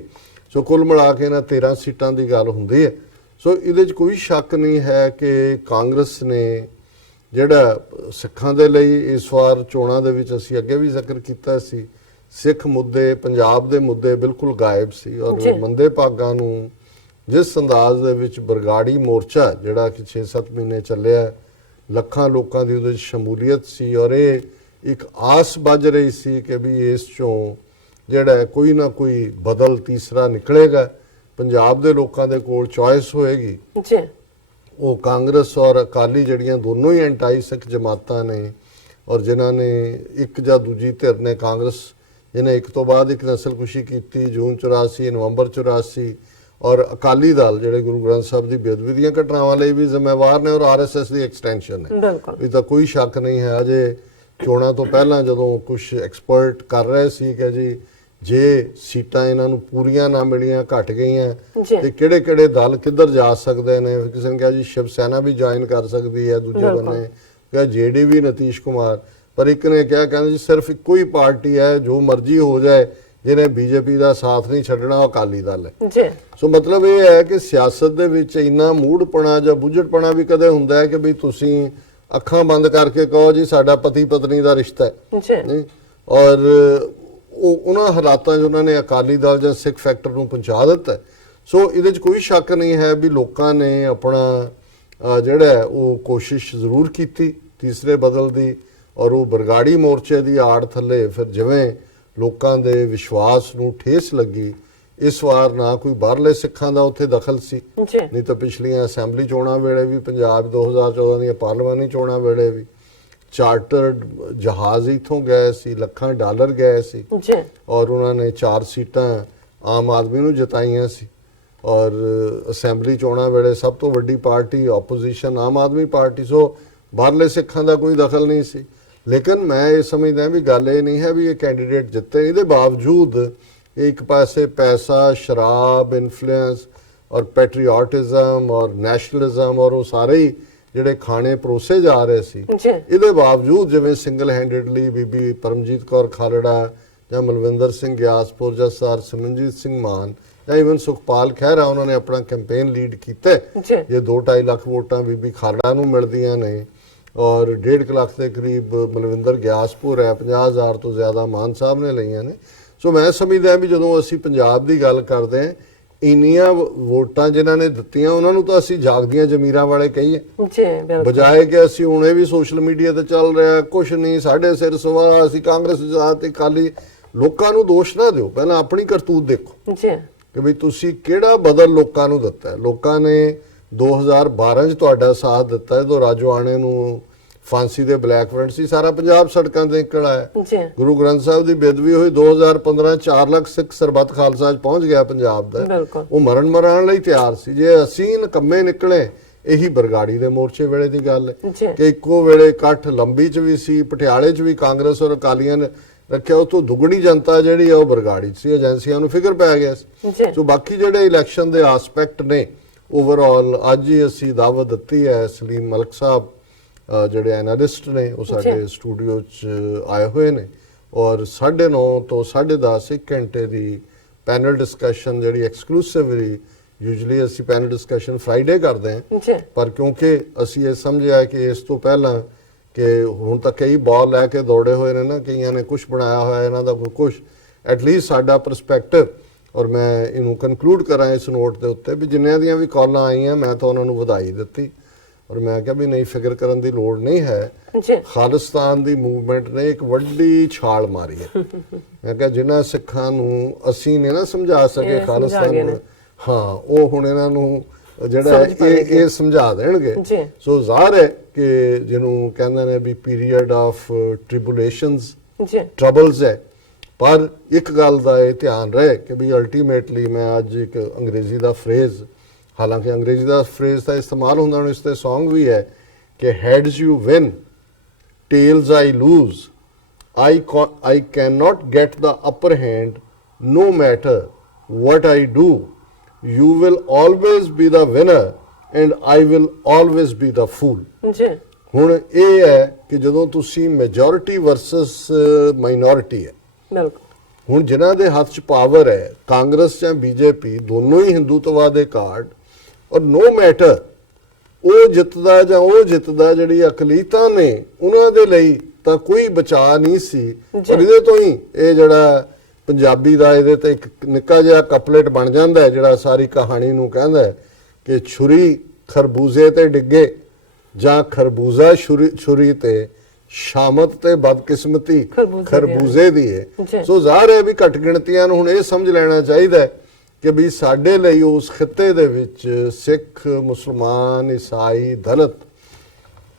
ਸੋ ਕੁੱਲ ਮਿਲਾ ਕੇ ਇਹਨਾਂ 13 ਸੀਟਾਂ ਦੀ ਗੱਲ ਹੁੰਦੀ ਹੈ। ਸੋ ਇਹਦੇ 'ਚ ਕੋਈ ਸ਼ੱਕ ਨਹੀਂ ਹੈ ਕਿ ਕਾਂਗਰਸ ਨੇ ਜਿਹੜਾ ਸਿੱਖਾਂ ਦੇ ਲਈ ਇਸ ਵਾਰ ਚੋਣਾਂ ਦੇ ਵਿੱਚ, ਅਸੀਂ ਅੱਗੇ ਵੀ ਜ਼ਿਕਰ ਕੀਤਾ ਸੀ, ਸਿੱਖ ਮੁੱਦੇ, ਪੰਜਾਬ ਦੇ ਮੁੱਦੇ ਬਿਲਕੁਲ ਗਾਇਬ ਸੀ। ਔਰ ਮੰਦੇ ਭਾਗਾਂ ਨੂੰ ਜਿਸ ਅੰਦਾਜ਼ ਦੇ ਵਿੱਚ ਬਰਗਾੜੀ ਮੋਰਚਾ ਜਿਹੜਾ ਕਿ 6-7 ਮਹੀਨੇ ਚੱਲਿਆ, ਲੱਖਾਂ ਲੋਕਾਂ ਦੀ ਉਹਦੇ 'ਚ ਸ਼ਮੂਲੀਅਤ ਸੀ, ਔਰ ਇਹ ਇੱਕ ਆਸ ਬੱਝ ਰਹੀ ਸੀ ਕਿ ਵੀ ਇਸ ਚੋਂ ਜਿਹੜਾ ਕੋਈ ਨਾ ਕੋਈ ਬਦਲ ਤੀਸਰਾ ਨਿਕਲੇਗਾ। ਪੰਜਾਬ ਦੇ ਲੋਕਾਂ ਦੇ ਕੋਲ ਚੋਇਸ ਹੋਏਗੀ ਜੀ ਉਹ ਕਾਂਗਰਸ ਔਰ ਅਕਾਲੀ ਜਿਹੜੀਆਂ ਦੋਨੋਂ ਹੀ ਐਂਟਾਈ ਸਿੱਖ ਜਮਾਤਾਂ ਨੇ ਔਰ ਜਿਨ੍ਹਾਂ ਨੇ ਇੱਕ ਜਾਂ ਦੂਜੀ ਧਿਰ ਨੇ ਕਾਂਗਰਸ ਜਿਹਨੇ ਇੱਕ ਤੋਂ ਬਾਅਦ ਇੱਕ ਨਸਲਕੁਸ਼ੀ ਕੀਤੀ ਜੂਨ 84 ਨਵੰਬਰ 84 ਔਰ ਅਕਾਲੀ ਦਲ ਜਿਹੜੇ ਗੁਰੂ ਗ੍ਰੰਥ ਸਾਹਿਬ ਦੀ ਬੇਅਦਬੀ ਦੀਆਂ ਘਟਨਾਵਾਂ ਲਈ ਵੀ ਜ਼ਿੰਮੇਵਾਰ ਨੇ ਔਰ ਆਰਐਸਐਸ ਦੀ ਐਕਸਟੈਂਸ਼ਨ ਹੈ ਬਿਲਕੁਲ ਇਹ ਤਾਂ ਕੋਈ ਸ਼ੱਕ ਨਹੀਂ ਹੈ। ਅਜੇ ਚੋਣਾਂ ਤੋਂ ਪਹਿਲਾਂ ਜਦੋਂ ਕੁਝ ਐਕਸਪਰਟ ਕਰ ਰਹੇ ਸੀ ਕਿ ਜੀ ਜੇ ਸੀਟਾਂ ਇਹਨਾਂ ਨੂੰ ਪੂਰੀਆਂ ਨਾ ਮਿਲੀਆਂ ਘਟ ਗਈਆਂ ਤੇ ਕਿਹੜੇ ਕਿਹੜੇ ਦਲ ਕਿੱਧਰ ਜਾ ਸਕਦੇ ਨੇ ਕਿਸੇ ਨੇ ਕਿਹਾ ਜੀ ਸ਼ਿਵ ਸੈਨਾ ਵੀ ਜੁਆਇਨ ਕਰ ਸਕਦੀ ਹੈ ਦੂਜੇ ਬੰਨੇ ਕਿਹਾ ਜੇਡੀਵੀ ਨਤੀਸ਼ ਕੁਮਾਰ ਪਰ ਇੱਕ ਨੇ ਕਿਹਾ ਕਹਿੰਦੇ ਜੀ ਸਿਰਫ ਇੱਕੋ ਹੀ ਪਾਰਟੀ ਹੈ ਜੋ ਮਰਜ਼ੀ ਹੋ ਜਾਏ ਜਿਹਨੇ ਬੀਜੇਪੀ ਦਾ ਸਾਥ ਨਹੀਂ ਛੱਡਣਾ ਉਹ ਅਕਾਲੀ ਦਲ ਹੈ ਜੀ ਸੋ ਮਤਲਬ ਇਹ ਹੈ ਕਿ ਸਿਆਸਤ ਦੇ ਵਿੱਚ ਇੰਨਾ ਮੂਡਪਣਾ ਜਾਂ ਬੁੱਝੜਪਣਾ ਵੀ ਕਦੇ ਹੁੰਦਾ ਹੈ ਕਿ ਵੀ ਤੁਸੀਂ ਅੱਖਾਂ ਬੰਦ ਕਰਕੇ ਕਹੋ ਜੀ ਸਾਡਾ ਪਤੀ ਪਤਨੀ ਦਾ ਰਿਸ਼ਤਾ ਹੈ ਜੀ ਨਹੀਂ ਔਰ ਉਹਨਾਂ ਹਾਲਾਤਾਂ 'ਚ ਉਹਨਾਂ ਨੇ ਅਕਾਲੀ ਦਲ ਜਾਂ ਸਿੱਖ ਫੈਕਟਰ ਨੂੰ ਪਹੁੰਚਾ ਦਿੱਤਾ ਸੋ ਇਹਦੇ 'ਚ ਕੋਈ ਸ਼ੱਕ ਨਹੀਂ ਹੈ ਵੀ ਲੋਕਾਂ ਨੇ ਆਪਣਾ ਜਿਹੜਾ ਉਹ ਕੋਸ਼ਿਸ਼ ਜ਼ਰੂਰ ਕੀਤੀ ਤੀਸਰੇ ਬਦਲ ਦੀ ਔਰ ਉਹ ਬਰਗਾੜੀ ਮੋਰਚੇ ਦੀ ਆੜ ਥੱਲੇ ਫਿਰ ਜਿਵੇਂ ਲੋਕਾਂ ਦੇ ਵਿਸ਼ਵਾਸ ਨੂੰ ਠੇਸ ਲੱਗੀ ਇਸ ਵਾਰ ਨਾ ਕੋਈ ਬਾਹਰਲੇ ਸਿੱਖਾਂ ਦਾ ਉੱਥੇ ਦਖਲ ਸੀ ਨਹੀਂ ਤਾਂ ਪਿਛਲੀਆਂ ਅਸੈਂਬਲੀ ਚੋਣਾਂ ਵੇਲੇ ਵੀ ਪੰਜਾਬ 2014 ਦੀਆਂ ਪਾਰਲੀਮਾਨੀ ਚੋਣਾਂ ਵੇਲੇ ਵੀ ਚਾਰਟਰਡ ਜਹਾਜ਼ ਇਥੋਂ ਗਏ ਸੀ ਲੱਖਾਂ ਡਾਲਰ ਗਏ ਸੀ ਔਰ ਉਹਨਾਂ ਨੇ 4 ਸੀਟਾਂ ਆਮ ਆਦਮੀ ਨੂੰ ਜਿਤਾਈਆਂ ਸੀ ਔਰ ਅਸੈਂਬਲੀ ਚੋਣਾਂ ਵੇਲੇ ਸਭ ਤੋਂ ਵੱਡੀ party opposition Aam Aadmi party ਸੋ ਬਾਹਰਲੇ ਸਿੱਖਾਂ ਦਾ ਕੋਈ ਦਖਲ ਨਹੀਂ ਸੀ ਲੇਕਿਨ ਮੈਂ ਇਹ ਸਮਝਦਾ ਵੀ ਗੱਲ ਇਹ ਨਹੀਂ ਹੈ ਵੀ ਇਹ ਕੈਂਡੀਡੇਟ ਜਿੱਤੇ ਇਹਦੇ ਬਾਵਜੂਦ ਇੱਕ ਪਾਸੇ ਪੈਸਾ ਸ਼ਰਾਬ ਇਨਫਲੂਐਂਸ ਔਰ ਪੈਟਰੀਓਟਿਜ਼ਮ ਔਰ ਨੈਸ਼ਨਲਿਜ਼ਮ ਔਰ ਉਹ ਸਾਰੇ ਹੀ ਜਿਹੜੇ ਖਾਣੇ ਪਰੋਸੇ ਜਾ ਰਹੇ ਸੀ ਇਹਦੇ ਬਾਵਜੂਦ ਜਿਵੇਂ ਸਿੰਗਲ ਹੈਂਡਡਲੀ ਬੀਬੀ ਪਰਮਜੀਤ ਕੌਰ ਖਾਲੜਾ ਜਾਂ ਮਲਵਿੰਦਰ ਸਿੰਘ ਗਿਆਸਪੁਰ ਜਾਂ ਸਰ ਸਿਮਰਨਜੀਤ ਸਿੰਘ ਮਾਨ ਜਾਂ ਇਵਨ ਸੁਖਪਾਲ ਖਹਿਰਾ ਉਹਨਾਂ ਨੇ ਆਪਣਾ ਕੈਂਪੇਨ ਲੀਡ ਕੀਤਾ ਜੇ 2.5 ਲੱਖ ਵੋਟਾਂ ਬੀਬੀ ਖਾਲੜਾ ਨੂੰ ਮਿਲਦੀਆਂ ਨੇ ਔਰ 1.5 ਲੱਖ ਦੇ ਕਰੀਬ ਮਲਵਿੰਦਰ ਗਿਆਸਪੁਰ ਹੈ 50,000 ਤੋਂ ਜ਼ਿਆਦਾ ਮਾਨ ਸਾਹਿਬ ਨੇ ਲਈਆਂ ਨੇ ਸੋ ਮੈਂ ਸਮਝਦਾ ਵੀ ਜਦੋਂ ਅਸੀਂ ਪੰਜਾਬ ਦੀ ਗੱਲ ਕਰਦੇ ਹਾਂ ਇੰਨੀਆਂ ਵੋਟਾਂ ਜਿਨ੍ਹਾਂ ਨੇ ਦਿੱਤੀਆਂ ਉਹਨਾਂ ਨੂੰ ਤਾਂ ਅਸੀਂ ਜਾਗਦੀਆਂ ਜ਼ਮੀਰਾਂ ਵਾਲੇ ਕਹੀਏ ਬਜਾਏ ਕਿ ਅਸੀਂ ਹੁਣੇ ਵੀ ਸੋਸ਼ਲ ਮੀਡੀਆ ਤੇ ਚੱਲ ਰਿਹਾ ਕੁਛ ਨਹੀਂ ਸਾਡੇ ਸਿਰ ਸਵਾ ਅਸੀਂ ਕਾਂਗਰਸ ਤੇ ਅਕਾਲੀ ਲੋਕਾਂ ਨੂੰ ਦੋਸ਼ ਨਾ ਦਿਓ ਪਹਿਲਾਂ ਆਪਣੀ ਕਰਤੂਤ ਦੇਖੋ ਕਿ ਵੀ ਤੁਸੀਂ ਕਿਹੜਾ ਬਦਲ ਲੋਕਾਂ ਨੂੰ ਦਿੱਤਾ ਲੋਕਾਂ ਨੇ 2012 ਚ ਤੁਹਾਡਾ ਸਾਥ ਦਿੱਤਾ ਜਦੋਂ ਰਾਜੋਆਣੇ ਨੂੰ ਫਾਂਸੀ ਦੇ ਬਲੈਕ ਵਾਰੰਟ ਸੀ ਸਾਰਾ ਪੰਜਾਬ ਸੜਕਾਂ ਤੇ ਨਿਕਲ ਆਇਆ ਗੁਰੂ ਗ੍ਰੰਥ ਸਾਹਿਬ ਦੀ ਬੇਅਦਬੀ ਹੋਈ 2015 4 ਲੱਖ ਸਿੱਖ ਸਰਬੱਤ ਖਾਲਸਾ ਚ ਪਹੁੰਚ ਗਿਆ ਪੰਜਾਬ ਦਾ ਉਹ ਮਰਨ ਲਈ ਤਿਆਰ ਸੀ ਜੇ ਅਸੀਂ ਨਕੰਮੇ ਨਿਕਲੇ ਇਹੀ ਬਰਗਾੜੀ ਦੇ ਮੋਰਚੇ ਵੇਲੇ ਦੀ ਗੱਲ ਹੈ ਕਿ ਇੱਕੋ ਵੇਲੇ ਇਕੱਠ ਲੰਬੀ ਚ ਵੀ ਸੀ ਪਟਿਆਲੇ ਚ ਵੀ ਕਾਂਗਰਸ ਔਰ ਅਕਾਲੀਆਂ ਨੇ ਰੱਖਿਆ ਉਹ ਤੋਂ ਦੁੱਗਣੀ ਜਨਤਾ ਜਿਹੜੀ ਉਹ ਬਰਗਾੜੀ ਸੀ ਏਜੰਸੀਆਂ ਨੂੰ ਫਿਕਰ ਪੈ ਗਿਆ ਸੀ ਸੋ ਬਾਕੀ ਜਿਹੜੇ ਇਲੈਕਸ਼ਨ ਦੇ ਆਸਪੈਕਟ ਨੇ ਓਵਰਆਲ ਅੱਜ ਹੀ ਅਸੀਂ ਦਾਵਤ ਦਿੱਤੀ ਹੈ ਸਲੀਮ ਮਲਕ ਸਾਹਿਬ ਜਿਹੜੇ ਐਨਾਲਿਸਟ ਨੇ ਉਹ ਸਾਡੇ ਸਟੂਡੀਓ 'ਚ ਆਏ ਹੋਏ ਨੇ ਔਰ 9:30 ਤੋਂ 10:30 1 ਘੰਟੇ ਦੀ ਪੈਨਲ ਡਿਸਕਸ਼ਨ ਜਿਹੜੀ ਐਕਸਕਲੂਸਿਵਲੀ ਯੂਜੂਅਲੀ ਅਸੀਂ ਪੈਨਲ ਡਿਸਕਸ਼ਨ ਫਰਾਈਡੇ ਕਰਦੇ ਹਾਂ ਪਰ ਕਿਉਂਕਿ ਅਸੀਂ ਇਹ ਸਮਝਿਆ ਕਿ ਇਸ ਤੋਂ ਪਹਿਲਾਂ ਕਿ ਹੁਣ ਤੱਕ ਕਈ ਬਾਲ ਲੈ ਕੇ ਦੌੜੇ ਹੋਏ ਨੇ ਨਾ ਕਈਆਂ ਨੇ ਕੁਝ ਬਣਾਇਆ ਹੋਇਆ ਇਹਨਾਂ ਦਾ ਕੋਈ ਕੁਝ ਐਟਲੀਸਟ ਸਾਡਾ ਪਰਸਪੈਕਟਿਵ ਔਰ ਮੈਂ ਇਹਨੂੰ ਕਨਕਲੂਡ ਕਰਾਂ ਇਸ ਨੋਟ ਦੇ ਉੱਤੇ ਵੀ ਜਿੰਨਿਆਂ ਦੀਆਂ ਵੀ ਕਾਲਾਂ ਆਈਆਂ ਮੈਂ ਤਾਂ ਉਹਨਾਂ ਨੂੰ ਵਧਾਈ ਦਿੱਤੀ ਔਰ ਮੈਂ ਕਿਹਾ ਵੀ ਨਹੀਂ ਫਿਕਰ ਕਰਨ ਦੀ ਲੋੜ ਨਹੀਂ ਹੈ ਖਾਲਿਸਤਾਨ ਦੀ ਮੂਵਮੈਂਟ ਨੇ ਇੱਕ ਵੱਡੀ ਛਾਲ ਮਾਰੀ ਹੈ ਮੈਂ ਕਿਹਾ ਜਿਨ੍ਹਾਂ ਸਿੱਖਾਂ ਨੂੰ ਅਸੀਂ ਨੇ ਨਾ ਸਮਝਾ ਸਕੇ ਖਾਲਿਸਤਾਨ ਨੂੰ ਹਾਂ ਉਹ ਹੁਣ ਇਹਨਾਂ ਨੂੰ ਜਿਹੜਾ ਇਹ ਸਮਝਾ ਦੇਣਗੇ ਸੋ ਜ਼ਾਹਰ ਹੈ ਕਿ ਜਿਹਨੂੰ ਕਹਿੰਦੇ ਨੇ ਵੀ ਪੀਰੀਅਡ ਆਫ ਟ੍ਰਿਬੂਲੇਸ਼ਨਸ ਟਰਬਲਸ ਹੈ ਪਰ ਇੱਕ ਗੱਲ ਦਾ ਇਹ ਧਿਆਨ ਰਹੇ ਕਿ ਵੀ ਅਲਟੀਮੇਟਲੀ ਮੈਂ ਅੱਜ ਇੱਕ ਅੰਗਰੇਜ਼ੀ ਦਾ ਫਰੇਜ਼ ਹਾਲਾਂਕਿ ਅੰਗਰੇਜ਼ੀ ਦਾ ਫਰੇਜ਼ ਦਾ ਇਸਤੇਮਾਲ ਹੁੰਦਾ ਹੁਣ ਇਸ ਤੇ ਸੌਂਗ ਵੀ ਹੈ ਕਿ heads you win tails I lose I cannot get the upper hand no matter what I do. You will always be the winner and I will always be the fool. ਹੁਣ ਇਹ ਹੈ ਕਿ ਜਦੋਂ ਤੁਸੀਂ ਮੈਜੋਰਿਟੀ ਵਰਸਸ ਮਾਈਨੋਰਿਟੀ ਹੈ ਹੁਣ ਜਿਨ੍ਹਾਂ ਦੇ ਹੱਥ 'ਚ ਪਾਵਰ ਹੈ ਕਾਂਗਰਸ ਜਾਂ ਬੀਜੇਪੀ ਦੋਨੋਂ ਹੀ ਹਿੰਦੂਤਵਾ ਦੇ ਕਾਰਡ ਔਰ ਨੋ ਮੈਟਰ ਉਹ ਜਿੱਤਦਾ ਜਾਂ ਉਹ ਜਿੱਤਦਾ ਜਿਹੜੀ ਅਕਲੀਤਾਂ ਨੇ ਉਹਨਾਂ ਦੇ ਲਈ ਤਾਂ ਕੋਈ ਬਚਾਅ ਨਹੀਂ ਸੀ ਪਰ ਇਹਦੇ ਤੋਂ ਹੀ ਇਹ ਜਿਹੜਾ ਪੰਜਾਬੀ ਦਾ ਇਹਦੇ ਤੇ ਇੱਕ ਨਿੱਕਾ ਜਿਹਾ ਕਪਲੇਟ ਬਣ ਜਾਂਦਾ ਹੈ ਜਿਹੜਾ ਸਾਰੀ ਕਹਾਣੀ ਨੂੰ ਕਹਿੰਦਾ ਹੈ ਕਿ ਛੁਰੀ ਖਰਬੂਜ਼ੇ ਤੇ ਡਿੱਗੇ ਜਾਂ ਖਰਬੂਜ਼ਾ ਛੁਰੀ ਤੇ ਸ਼ਾਮਤ ਤੇ ਬਦਕਿਸਮਤੀ ਖਰਬੂਜ਼ੇ ਦੀ ਹੈ ਸੋ ਜ਼ਾਹਰ ਹੈ ਵੀ ਘੱਟ ਗਿਣਤੀਆਂ ਨੂੰ ਹੁਣ ਇਹ ਸਮਝ ਲੈਣਾ ਚਾਹੀਦਾ ਹੈ ਕਿ ਵੀ ਸਾਡੇ ਲਈ ਉਸ ਖਿੱਤੇ ਦੇ ਵਿੱਚ ਸਿੱਖ, ਮੁਸਲਮਾਨ, ਈਸਾਈ, ਦਲਿਤ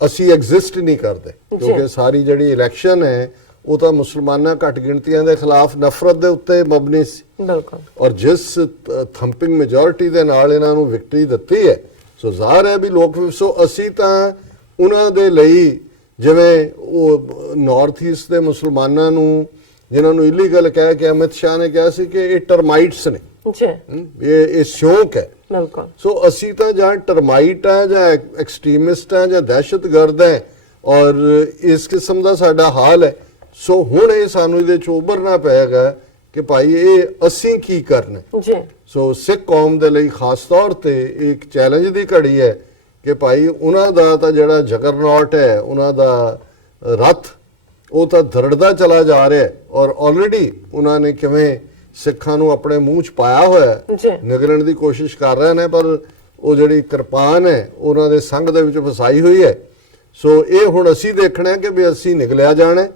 ਅਸੀਂ ਐਗਜ਼ਿਸਟ ਨਹੀਂ ਕਰਦੇ, ਕਿਉਂਕਿ ਸਾਰੀ ਜਿਹੜੀ ਇਲੈਕਸ਼ਨ ਹੈ ਉਹ ਤਾਂ ਮੁਸਲਮਾਨਾਂ ਘੱਟ ਗਿਣਤੀਆਂ ਦੇ ਖਿਲਾਫ ਨਫ਼ਰਤ ਦੇ ਉੱਤੇ ਮਬਨੀ ਸੀ। ਬਿਲਕੁਲ। ਔਰ ਜਿਸ ਥੰਪਿੰਗ ਮੈਜੋਰਿਟੀ ਦੇ ਨਾਲ ਇਹਨਾਂ ਨੂੰ ਵਿਕਟਰੀ ਦਿੱਤੀ ਹੈ, ਸੋ ਜ਼ਾਹਰ ਹੈ ਵੀ ਲੋਕ, ਸੋ ਅਸੀਂ ਤਾਂ ਉਹਨਾਂ ਦੇ ਲਈ, ਜਿਵੇਂ ਉਹ ਨਾਰਥ ਈਸਟ ਦੇ ਮੁਸਲਮਾਨਾਂ ਨੂੰ ਜਿਨ੍ਹਾਂ ਨੂੰ ਇਲੀਗਲ ਕਹਿ ਕੇ ਅਮਿਤ ਸ਼ਾਹ ਨੇ ਕਿਹਾ ਸੀ ਕਿ ਇਹ ਟਰਮਾਈਟਸ ਨੇ, ਜੀ, ਇਹ ਸ਼ੌਕ ਹੈ। ਬਿਲਕੁਲ। ਸੋ ਅਸੀਂ ਤਾਂ ਜਾਂ ਟਰਮਾਈਟ ਹੈ ਜਾਂ ਐਕਸਟ੍ਰੀਮਿਸਟ ਹੈ ਜਾਂ ਦਹਿਸ਼ਤਗਰਦ ਹੈ, ਔਰ ਇਸ ਕਿਸਮ ਦਾ ਸਾਡਾ ਹਾਲ ਹੈ। ਸੋ ਹੁਣ ਇਹ ਸਾਨੂੰ ਇਹਦੇ ਚ ਉਭਰਨਾ ਪਏਗਾ ਕਿ ਭਾਈ ਇਹ ਅਸੀਂ ਕੀ ਕਰਨਾ। ਜੀ। ਸੋ ਸਿੱਖ ਕੌਮ ਦੇ ਲਈ ਖਾਸ ਤੌਰ ਤੇ ਇੱਕ ਚੈਲੰਜ ਦੀ ਘੜੀ ਹੈ ਕਿ ਭਾਈ ਉਹਨਾਂ ਦਾ ਤਾਂ ਜਿਹੜਾ ਜਗਰਨੌਟ ਹੈ, ਉਹਨਾਂ ਦਾ ਰੱਥ, ਉਹ ਤਾਂ ਦਰੜਦਾ ਚਲਾ ਜਾ ਰਿਹਾ ਹੈ, ਔਰ ਆਲਰੇਡੀ ਉਹਨਾਂ ਨੇ ਕਿਵੇਂ ਸਿੱਖਾਂ ਨੂੰ ਆਪਣੇ ਮੂੰਹ 'ਚ ਪਾਇਆ ਹੋਇਆ ਹੈ, ਨਿਗਲਣ ਦੀ ਕੋਸ਼ਿਸ਼ ਕਰ ਰਹੇ ਨੇ, ਪਰ ਉਹ ਜਿਹੜੀ ਕਿਰਪਾਨ ਹੈ ਉਹਨਾਂ ਦੇ ਸੰਗ ਦੇ ਵਿੱਚ ਫਸਾਈ ਹੋਈ ਹੈ। ਸੋ ਇਹ ਹੁਣ ਅਸੀਂ ਦੇਖਣਾ ਹੈ ਕਿ ਵੀ ਅਸੀਂ ਨਿਕਲਿਆ ਜਾਣਾ ਹੈ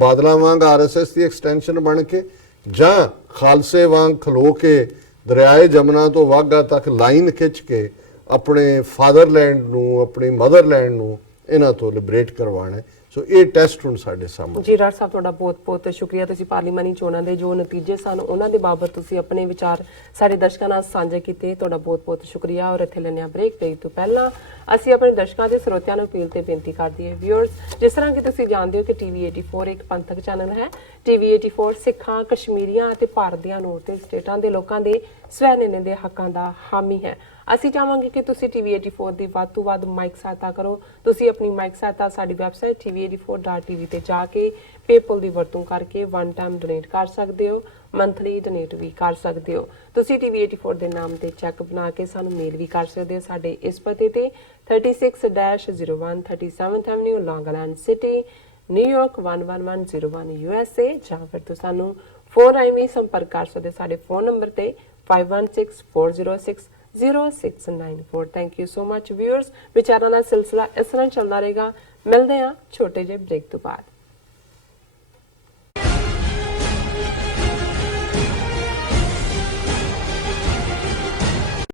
ਬਾਦਲਾਂ ਵਾਂਗ ਆਰਐਸਐਸ ਦੀ ਐਕਸਟੈਂਸ਼ਨ ਬਣ ਕੇ, ਜਾਂ ਖਾਲਸੇ ਵਾਂਗ ਖਲੋ ਕੇ ਦਰਿਆਏ ਜਮਨਾ ਤੋਂ ਵਾਘਾ ਤੱਕ ਲਾਈਨ ਖਿੱਚ ਕੇ ਆਪਣੇ ਫਾਦਰਲੈਂਡ ਨੂੰ, ਆਪਣੀ ਮਦਰਲੈਂਡ ਨੂੰ ਇਹਨਾਂ ਤੋਂ ਲਿਬਰੇਟ ਕਰਵਾਉਣਾ ਹੈ। ਸੋ ਇਹ ਟੈਸਟ ਹੁਣ ਸਾਡੇ ਸਾਹਮਣੇ। ਜੀ ਡਾਕਟਰ ਸਾਹਿਬ, ਤੁਹਾਡਾ ਬਹੁਤ-ਬਹੁਤ ਸ਼ੁਕਰੀਆ। ਤੁਸੀਂ ਪਾਰਲੀਮਾਨੀ ਚੋਣਾਂ ਦੇ ਜੋ ਨਤੀਜੇ ਸਨ ਉਹਨਾਂ ਦੇ ਬਾਬਤ ਤੁਸੀਂ ਆਪਣੇ ਵਿਚਾਰ ਸਾਡੇ ਦਰਸ਼ਕਾਂ ਨਾਲ ਸਾਂਝੇ ਕੀਤੇ। ਤੁਹਾਡਾ ਬਹੁਤ-ਬਹੁਤ ਸ਼ੁਕਰੀਆ। ਔਰ ਇੱਥੇ ਲੈਣੇ ਆ ਬ੍ਰੇਕ ਤੋਂ ਪਹਿਲਾਂ ਅਸੀਂ ਆਪਣੇ ਦਰਸ਼ਕਾਂ ਦੇ ਸਰੋਤਿਆਂ ਨੂੰ ਅਪੀਲ ਤੇ ਬੇਨਤੀ ਕਰਦੀ ਹੈ, ਵਿਊਅਰਸ, ਜਿਸ ਤਰ੍ਹਾਂ ਕਿ ਤੁਸੀਂ ਜਾਣਦੇ ਹੋ ਕਿ ਟੀਵੀ 84 ਇੱਕ ਪੰਥਕ ਚੈਨਲ ਹੈ। ਟੀਵੀ 84 ਸਿੱਖਾਂ, ਕਸ਼ਮੀਰੀਆਂ ਅਤੇ ਭਾਰਤ ਦੀਆਂ ਨੌਰਥ ਸਟੇਟਾਂ ਦੇ ਲੋਕਾਂ ਦੇ ਸਵੈ ਨਿਰਣੇ ਦੇ ਹੱਕਾਂ ਦਾ ਹਾਮੀ ਹੈ। ਅਸੀਂ ਚਾਹਾਂਗੇ ਕਿ ਤੁਸੀਂ ਟੀਵੀ 84 ਦੀ ਵੱਧ ਤੋਂ ਵੱਧ ਮਾਈਕ ਸਹਾਇਤਾ ਕਰੋ। ਤੁਸੀਂ ਆਪਣੀ ਮਾਈਕ ਸਹਾਇਤਾ ਸਾਡੀ ਵੈਬਸਾਈਟ tv84.tv ਤੇ ਜਾ ਕੇ ਪੇਪਲ ਦੀ ਵਰਤੋਂ ਕਰਕੇ ਵਨ ਟਾਈਮ ਡੋਨੇਟ ਕਰ ਸਕਦੇ ਹੋ, ਮੰਥਲੀ ਡੋਨੇਟ ਵੀ ਕਰ ਸਕਦੇ ਹੋ। ਤੁਸੀਂ ਟੀਵੀ 84 ਦੇ ਨਾਮ ਤੇ ਚੈੱਕ ਬਣਾ ਕੇ ਸਾਨੂੰ ਮੇਲ ਵੀ ਕਰ ਸਕਦੇ ਹੋ ਸਾਡੇ ਇਸ ਪਤੇ ਤੇ 36-01 37th ਐਵਨਿਊ, ਲੌਂਗ ਆਈਲੈਂਡ ਸਿਟੀ, ਨਿਊਯਾਰਕ 11101 USA, ਜਾਂ ਫਿਰ ਤੁਸੀਂ ਸਾਨੂੰ ਫੋਨ ਰਾਹੀਂ ਵੀ ਸੰਪਰਕ ਕਰ ਸਕਦੇ ਸਾਡੇ ਫੋਨ ਨੰਬਰ ਤੇ 5164060694। Thank you so much viewers. ਵਿਚਾਰਾਂ ਦਾ ਸਿਲਸਿਲਾ ਇਸ ਤਰ੍ਹਾਂ ਚੱਲਦਾ ਰਹੇਗਾ। ਮਿਲਦੇ ਹਾਂ ਛੋਟੇ ਜਿਹੇ ਬ੍ਰੇਕ ਤੋਂ ਬਾਅਦ।